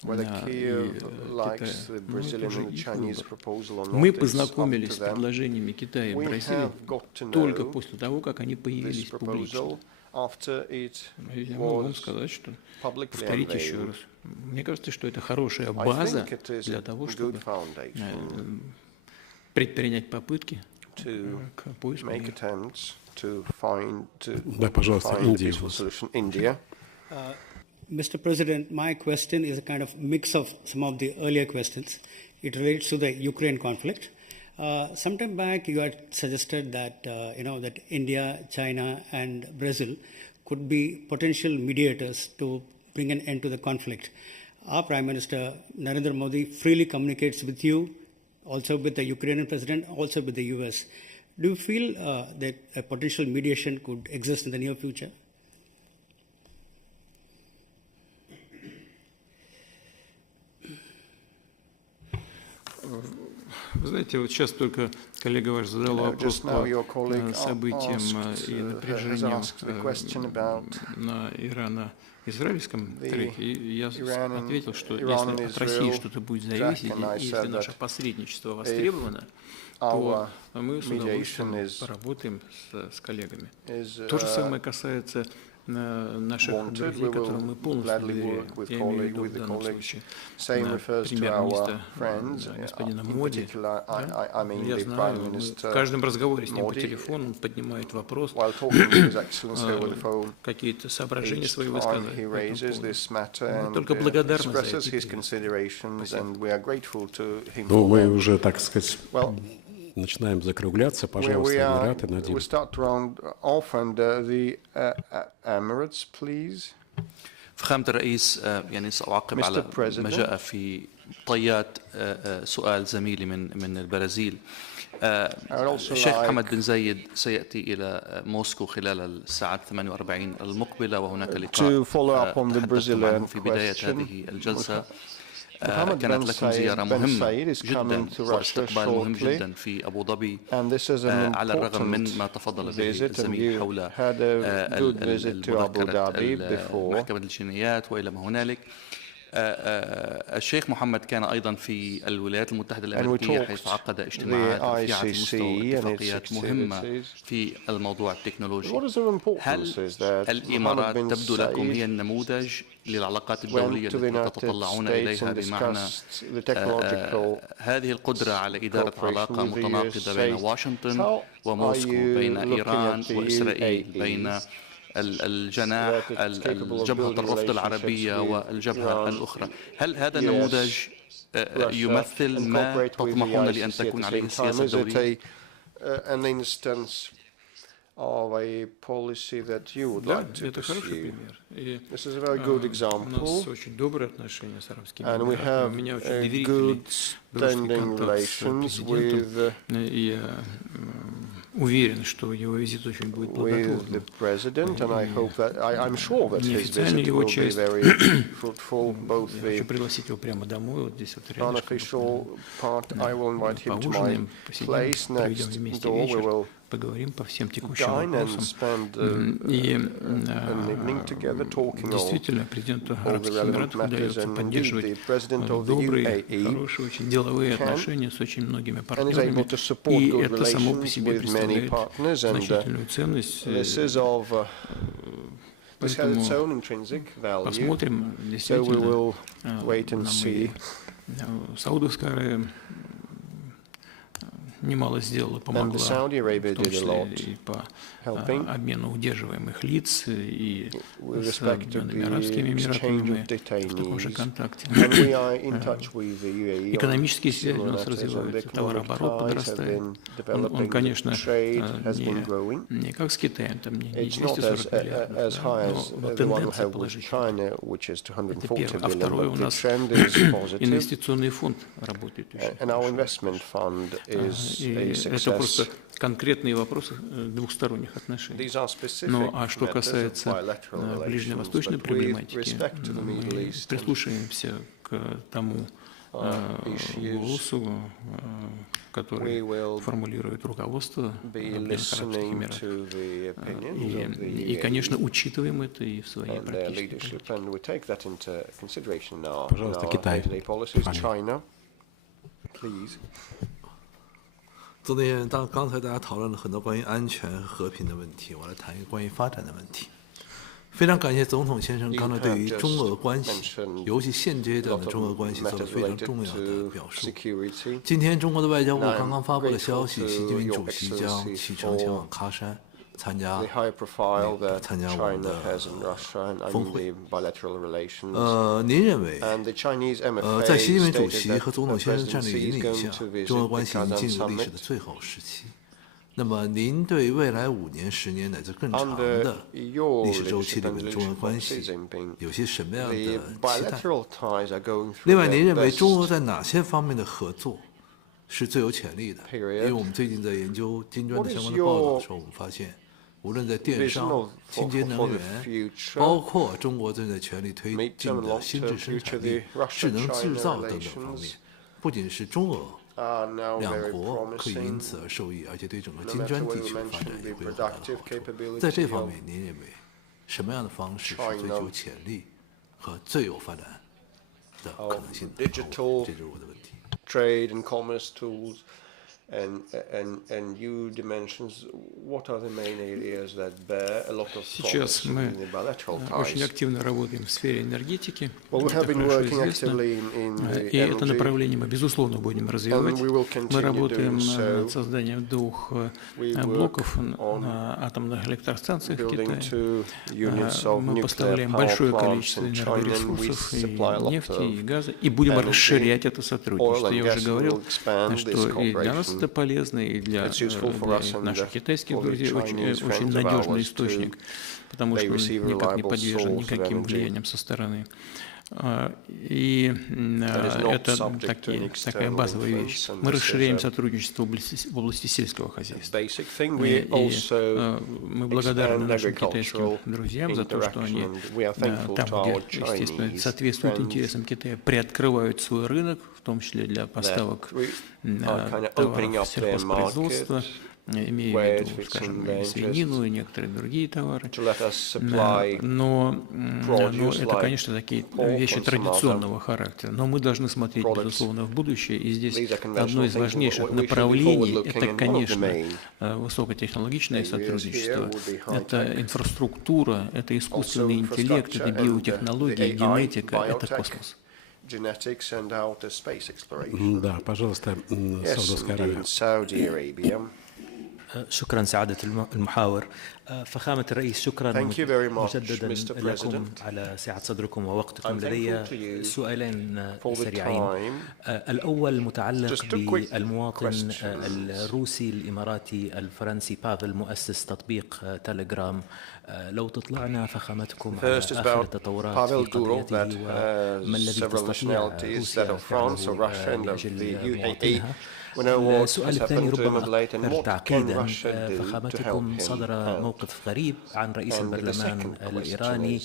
Китая. Мы познакомились с предложениями Китая и Бразилии только после того, как они появились публично. Я могу вам сказать, что повторить еще раз. Мне кажется, что это хорошая база для того, чтобы предпринять попытки к поиску. Да, пожалуйста, Индия. Mr. President, my question is a kind of mix of some of the earlier questions. It relates to the Ukraine conflict. Some time back, you had suggested that, that India, China, and Brazil could be potential mediators to bring an end to the conflict. Our Prime Minister, Narendra Modi, freely communicates with you, also with the Ukrainian president, also with the US. Do you feel that a potential mediation could exist in the near future? Вы знаете, вот сейчас только коллега ваш задал вопрос по событиям и напряжениям на ирано-израильском треке. И я ответил, что если от России что-то будет зависеть, если наше посредничество востребовано, то мы с удовольствием поработаем с коллегами. То же самое касается наших друзей, которым мы полностью доверяем. Я имею в виду в данном случае премьер-министра господина Моди. Я знаю, в каждом разговоре с ним по телефону он поднимает вопрос, какие-то соображения свои высказывает. Только благодарность за это. Ну, мы уже, так сказать, начинаем закругляться. Пожалуйста, Эмираты, Надим. فخامة الرئيس يعني سأعقب على ما جاء في طيات سؤال زميلي من البرازيل. الشيخ محمد بن زايد سيأتي إلى موسكو خلال الساعات 48 المقبلة، وهناك لقاء تحدثت عنه في بداية هذه الجلسة. كانت لكم زيارة مهمة جدا واستقبال مهم جدا في أبو ظبي، على الرغم من ما تفضل به الزميل حول محكمة الجنايات وإلى ما هنالك. الشيخ محمد كان أيضا في الولايات المتحدة الأمريكية، حيث عقد اجتماعات رفيعة المستوى واتفاقيات مهمة في الموضوع التكنولوجي. هل الإمارات تبدو لكم هي النموذج للعلاقات الدولية التي تتطلعون إليها، بمعنى هذه القدرة على إدارة علاقة متناقضة بين واشنطن وموسكو، بين إيران وإسرائيل، بين الجناح الجبهة الرفض العربية والجبهة الأخرى؟ هل هذا النموذج يمثل ما تطمحون لأن تكون عليه السياسة الدولية؟ Of a policy that you would like to pursue. This is a very good example, and we have good standing relations with the president, and I hope that I'm sure that his visit will be very fruitful. Both the unofficial part, I will invite him to my place next door. We will dine and spend an evening together talking all the relevant matters, and indeed the president of the UAE can and is able to support good relations with many partners, and this has its own intrinsic value, so we will wait and see. Немало сделала, помогла, в том числе и по обмену удерживаемых лиц, и с Объединенными Арабскими Эмиратами мы в таком же контакте. Экономические связи у нас развиваются, товарооборот подрастает. Он, конечно, не как с Китаем, там не 240 миллиардов, но тенденция положительная. Это первое. А второе, у нас инвестиционный фонд работает очень. И это просто конкретные вопросы двухсторонних отношений. Ну а что касается ближневосточной проблематики, мы прислушаемся к тому голосу, который формулирует руководство Объединенных Арабских Эмиратов. И, конечно, учитываем это и в своей практической политике. Пожалуйста, Китай. 昨天刚才大家讨论了很多关于安全和平的问题，我来谈一个关于发展的问题。非常感谢总统先生刚才对于中俄关系，尤其现阶段的中俄关系做了非常重要的表述。今天中国的外交部刚刚发布了消息，习近平主席将启程前往喀山参加我们的峰会。您认为，在习近平主席和总统先生战略引领下，中俄关系已经进入历史的最后时期。那么，您对未来5年、10年乃至更长的历史周期里面的中俄关系有些什么样的期待？另外，您认为中俄在哪些方面的合作是最有潜力的？因为我们最近在研究金砖的相关的报道的时候，我们发现，无论在电商、清洁能源，包括中国正在全力推进的新质生产力、智能制造等等方面，不仅是中俄两国可以因此而受益，而且对整个金砖地区的发展也会有很大的好处。在这方面，您认为什么样的方式是最具潜力和最有发展的可能性的？这就是我的问题。Trade and commerce tools And you dimensions, what are the main areas that bear a lot of Сейчас promise мы in the bilateral очень ties? активно работаем в сфере энергетики. Well, we have Это been хорошо working известно. actively in the И это energy, направление мы, безусловно, будем развивать. and we will Мы continue работаем doing so. над созданием 2 We work блоков on на атомных электростанциях в building Китае. 2 units of Мы nuclear поставляем power большое plants количество in China, and we энергоресурсов, и supply a lot нефти, и of газа, и будем energy. расширять это Oil сотрудничество. and Я gas уже говорил, will expand this что и для нас cooperation. это полезно, и для It's useful for us and наших китайских for the друзей Chinese очень friends of надежный ours источник, потому they что он receive никак не reliable подвержен source of никаким energy. влияниям со стороны. И это такая базовая вещь. Мы расширяем сотрудничество в области сельского хозяйства. И мы благодарны нашим китайским друзьям за то, что они там, где, естественно, соответствует интересам Китая, приоткрывают свой рынок, в том числе для поставок товаров сельхозпроизводства, имею в виду, скажем, свинину и некоторые другие товары. Но это, конечно, такие вещи традиционного характера. Но мы должны смотреть, безусловно, в будущее. И здесь одно из важнейших направлений – это, конечно, высокотехнологичное сотрудничество. Это инфраструктура, это искусственный интеллект, это биотехнология, генетика, это космос. Да, пожалуйста, Саудовская Аравия. شكرا سعادة المحاور. فخامة الرئيس شكرا مجددا لكم على سعة صدركم ووقتكم. لدي سؤالين سريعين. الأول متعلق بالمواطن الروسي الإماراتي الفرنسي بافل مؤسس تطبيق تليجرام. لو تطلعنا فخامتكم على آخر التطورات في قضيته وما الذي تستطيع روسيا فعله لأجل مواطنها. السؤال الثاني ربما أكثر تعقيدا. فخامتكم صدر موقف غريب عن رئيس البرلمان الإيراني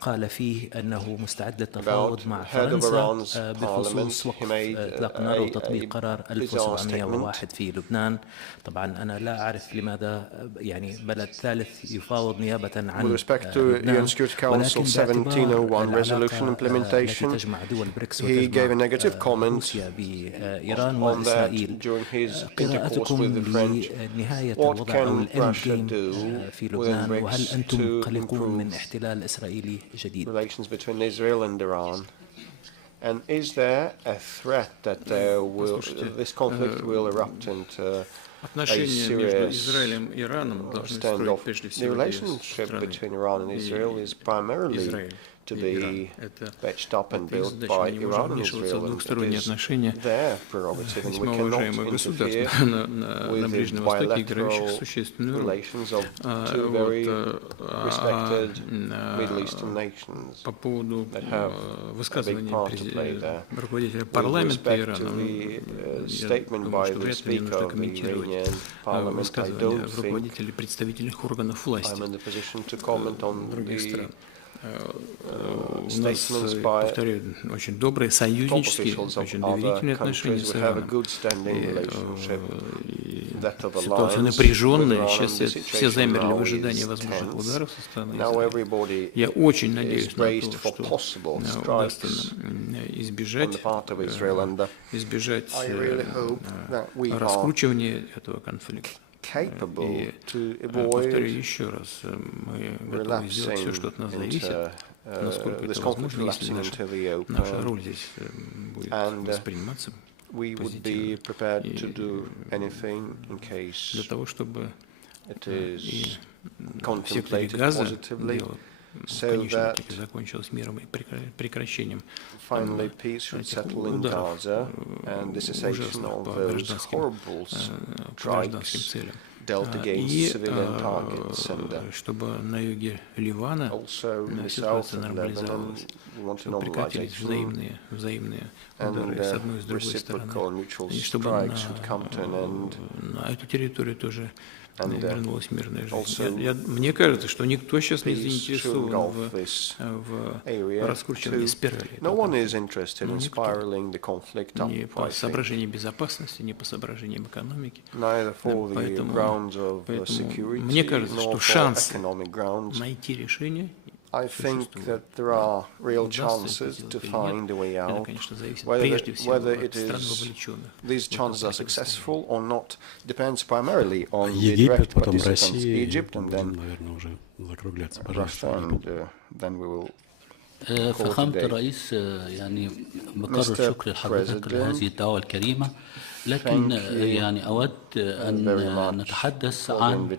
قال فيه أنه مستعد للتفاوض مع فرنسا بخصوص وقف إطلاق النار وتطبيق قرار 1701 في لبنان. طبعا أنا لا أعرف لماذا يعني بلد ثالث يفاوض نيابة عن لبنان، ولكن باعتبار التي تجمع دول بريكس وتجمع روسيا بإيران وإسرائيل، قراءتكم لنهاية الوضع أو الإند جيم في لبنان، وهل أنتم قلقون من احتلال إسرائيلي جديد؟ And is there a threat that this conflict will erupt into Отношения между Израилем и Ираном должны строить прежде всего две страны. Израиль to be patched up and built by Iran and Israel. Двухсторонние отношения весьма уважаемых государств на Ближнем Востоке, играющих существенную роль. По поводу высказывания руководителя парламента Ирана, я думаю, что вряд ли мне нужно комментировать высказывания руководителей представительных органов власти других стран. У нас, повторяю, очень добрые, союзнические, очень доверительные отношения с Ираном. Ситуация напряженная, сейчас все замерли в ожидании возможных ударов со стороны Израиля. Я очень надеюсь на то, что удастся избежать раскручивания этого конфликта. И повторю еще раз, мы готовы сделать все, что от нас зависит, насколько это возможно, если наша роль здесь будет восприниматься позитивно. И для того, чтобы и сектор газа дело в конечном итоге закончилось миром и прекращением этих ударов ужасных по гражданским целям. И чтобы на юге Ливана ситуация нормализовалась, чтобы прекратились взаимные удары с одной и с другой стороны, и чтобы на эту территорию тоже вернулась мирная жизнь. Мне кажется, что никто сейчас не заинтересован в раскручивании спирали. Ни по соображениям безопасности, ни по соображениям экономики. Поэтому мне кажется, что шанс найти решение I think that there are real chances to find a way out. Whether it is these chances are successful or not depends primarily on the direct participants, Egypt and then Russia, and then we will فخامة الرئيس يعني بكرر شكر لحضرتك لهذه الدعوة الكريمة لكن يعني أود أن نتحدث عن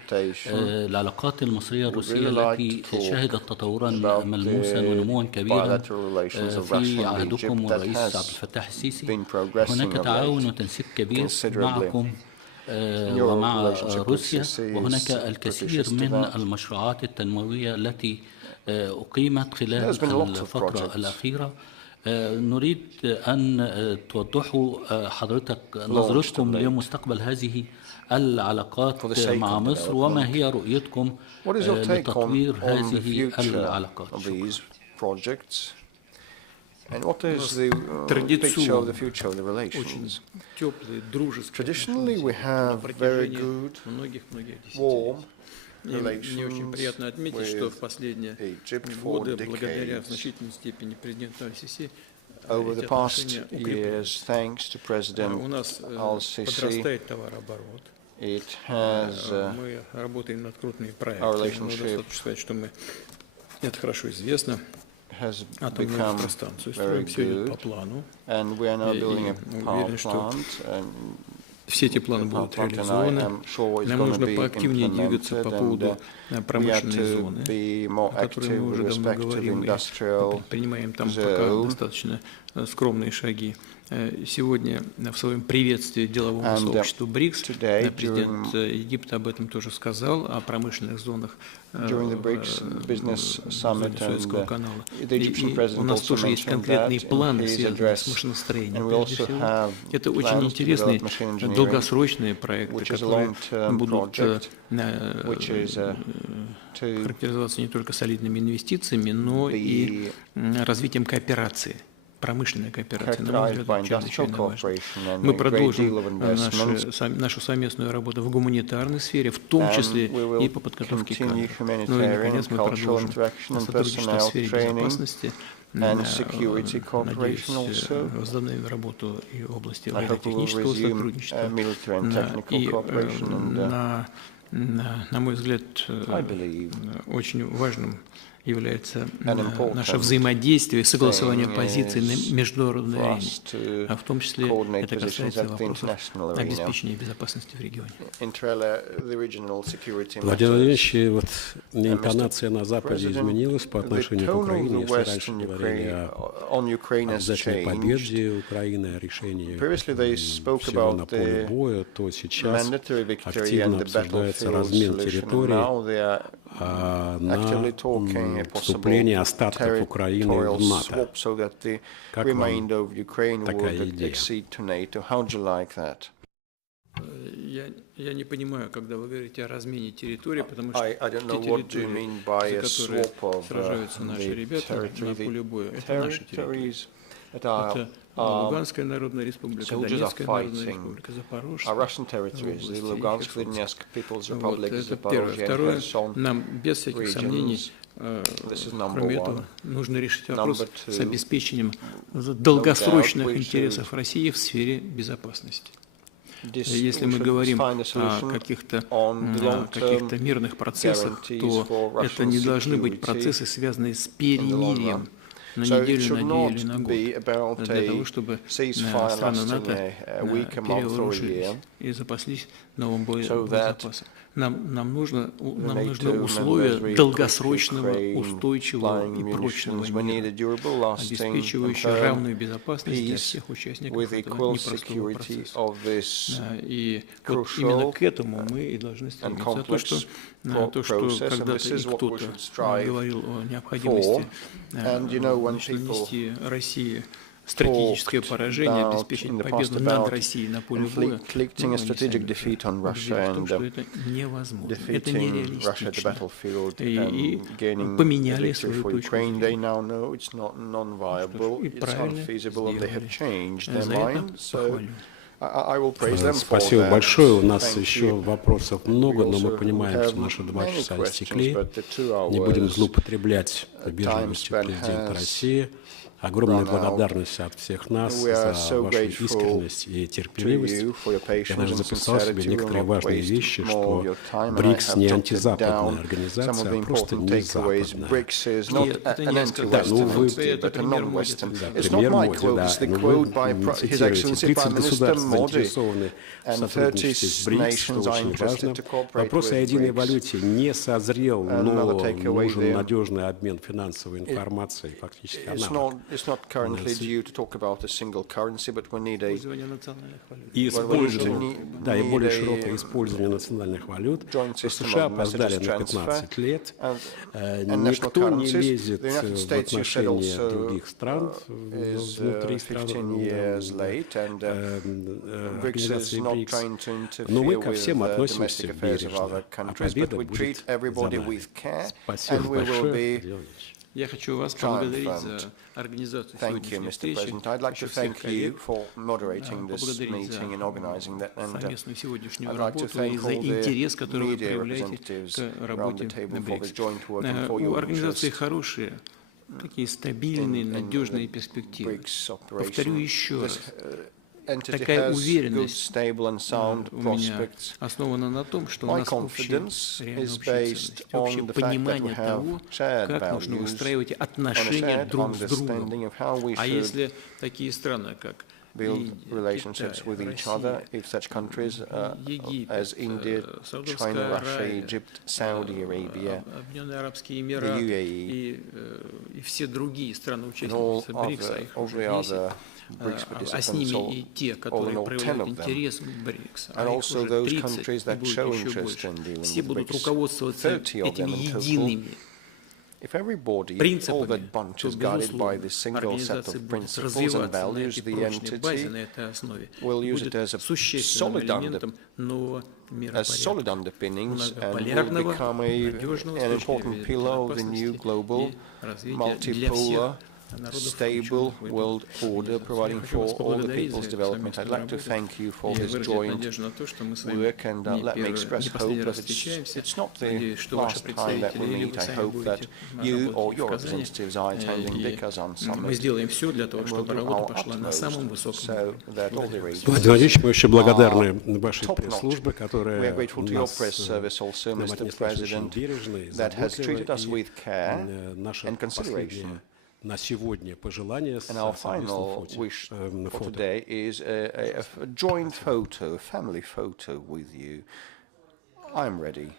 العلاقات المصرية الروسية التي شهدت تطورا ملموسا ونموا كبيرا في عهدكم والرئيس عبد الفتاح السيسي. هناك تعاون وتنسيق كبير معكم ومع روسيا، وهناك الكثير من المشروعات التنموية التي أقيمت خلال الفترة الأخيرة. نريد أن توضحوا حضرتك نظرتكم لمستقبل هذه العلاقات مع مصر وما هي رؤيتكم لتطوير هذه العلاقات. And what is the picture of the future of the relations? Traditionally, we have very good, warm relations with Egypt for decades. Over the past years, thanks to President al-Sisi, it has our relationship has become very good, and we are now building a power plant, and все эти планы будут реализованы. Нам нужно поактивнее двигаться по поводу промышленной зоны, о которой мы уже давно говорим, и предпринимаем там пока достаточно скромные шаги. Сегодня в своем приветствии деловому сообществу БРИКС президент Египта об этом тоже сказал, о промышленных зонах during the BRICS Business Summit Суэцкого канала. И у нас тоже есть конкретные планы, связанные с машиностроением. Прежде всего, это очень интересные долгосрочные проекты, которые будут характеризоваться не только солидными инвестициями, но и развитием кооперации. Промышленная кооперация, на мой взгляд, чрезвычайно важна. Мы продолжим нашу совместную работу в гуманитарной сфере, в том числе и по подготовке кадров. Ну и, наконец, мы продолжим сотрудничество в сфере безопасности. Надеюсь, возобновим работу и в области военно-технического сотрудничества. И, на мой взгляд, очень важным является наше взаимодействие и согласование позиций на международной арене, а в том числе это касается вопросов обеспечения безопасности в регионе. Владимир Владимирович, вот интонация на Западе изменилась по отношению к Украине. Если раньше говорили о обязательной победе Украины, о решении всего на поле боя, то сейчас активно обсуждается размен территорий на вступление остатков Украины в НАТО. Как вам такая идея? Я не понимаю, когда вы говорите о размене территории, потому что те территории, за которые сражаются наши ребята на поле боя, это наши территории. Это Луганская Народная Республика, Донецкая Народная Республика, Запорожская область. Это первое. Второе, нам без всяких сомнений, кроме этого, нужно решить вопрос с обеспечением долгосрочных интересов России в сфере безопасности. Если мы говорим о каких-то мирных процессах, то это не должны быть процессы, связанные с перемирием на неделю, на 2 или на год, для того, чтобы страны НАТО перевооружились и запаслись новым боезапасом. Нам нужны условия долгосрочного, устойчивого и прочного мира, обеспечивающие равную безопасность для всех участников этого непростого процесса. И вот именно к этому мы и должны стремиться. То, что когда-то и кто-то говорил о необходимости нанести России стратегическое поражение, обеспечить победу над Россией на поле боя, это невозможно, это нереалистично. И поменяли свою точку зрения. И правильно сделали. За это похвалю. Спасибо большое. У нас еще вопросов много, но мы понимаем, что наши 2 часа истекли. Не будем злоупотреблять вежливостью президента России. Огромная благодарность от всех нас за вашу искренность и терпеливость. Я даже записал себе некоторые важные вещи, что БРИКС не антизападная организация, а просто не западная. Да, ну вы пример Моди, да, но вы цитируете 30 государств заинтересованы в сотрудничестве с БРИКС, что очень важно. Вопрос о единой валюте не созрел, но нужен надежный обмен финансовой информацией, фактически аналог. It's not currently due to talk about a single currency, but we need a да, и более широкое использование национальных валют. США опоздали на 15 лет. Никто не лезет в отношения других стран внутри организации БРИКС. Но мы ко всем относимся бережно. А победа будет за нами. Спасибо большое. Я хочу вас поблагодарить за организацию сегодняшней встречи. Хочу всех коллег поблагодарить за совместную сегодняшнюю работу и за интерес, который вы проявляете к работе БРИКС. У организации хорошие, такие стабильные, надежные перспективы. Повторю еще раз. Такая уверенность у меня основана на том, что у нас общие понимание того, как нужно выстраивать отношения друг с другом. А если такие страны, как build relationships with each other if such countries as India, China, Russia, Egypt, Saudi Arabia, the UAE, and all the other BRICS participants, all in all 10 of them, and also those countries that show interest in dealing with BRICS, 30 of them in total. If everybody, all that bunch is guided by this single set of principles and values, the entity will use it as a solid underpinnings and will become an important pillar of the new global, multipolar, stable world order, providing for all the people's development. I'd like to thank you for this joint work, and let me express hope that it's not the last time that we meet. I hope that you or your representatives are attending BRICS Summit. Владимир Ильич, мы очень благодарны вашей пресс-службе, которая нас очень бережно и заботливо, и наше последнее на сегодня пожелание с совместным фото. Today is a joint photo, a family photo with you. I'm ready.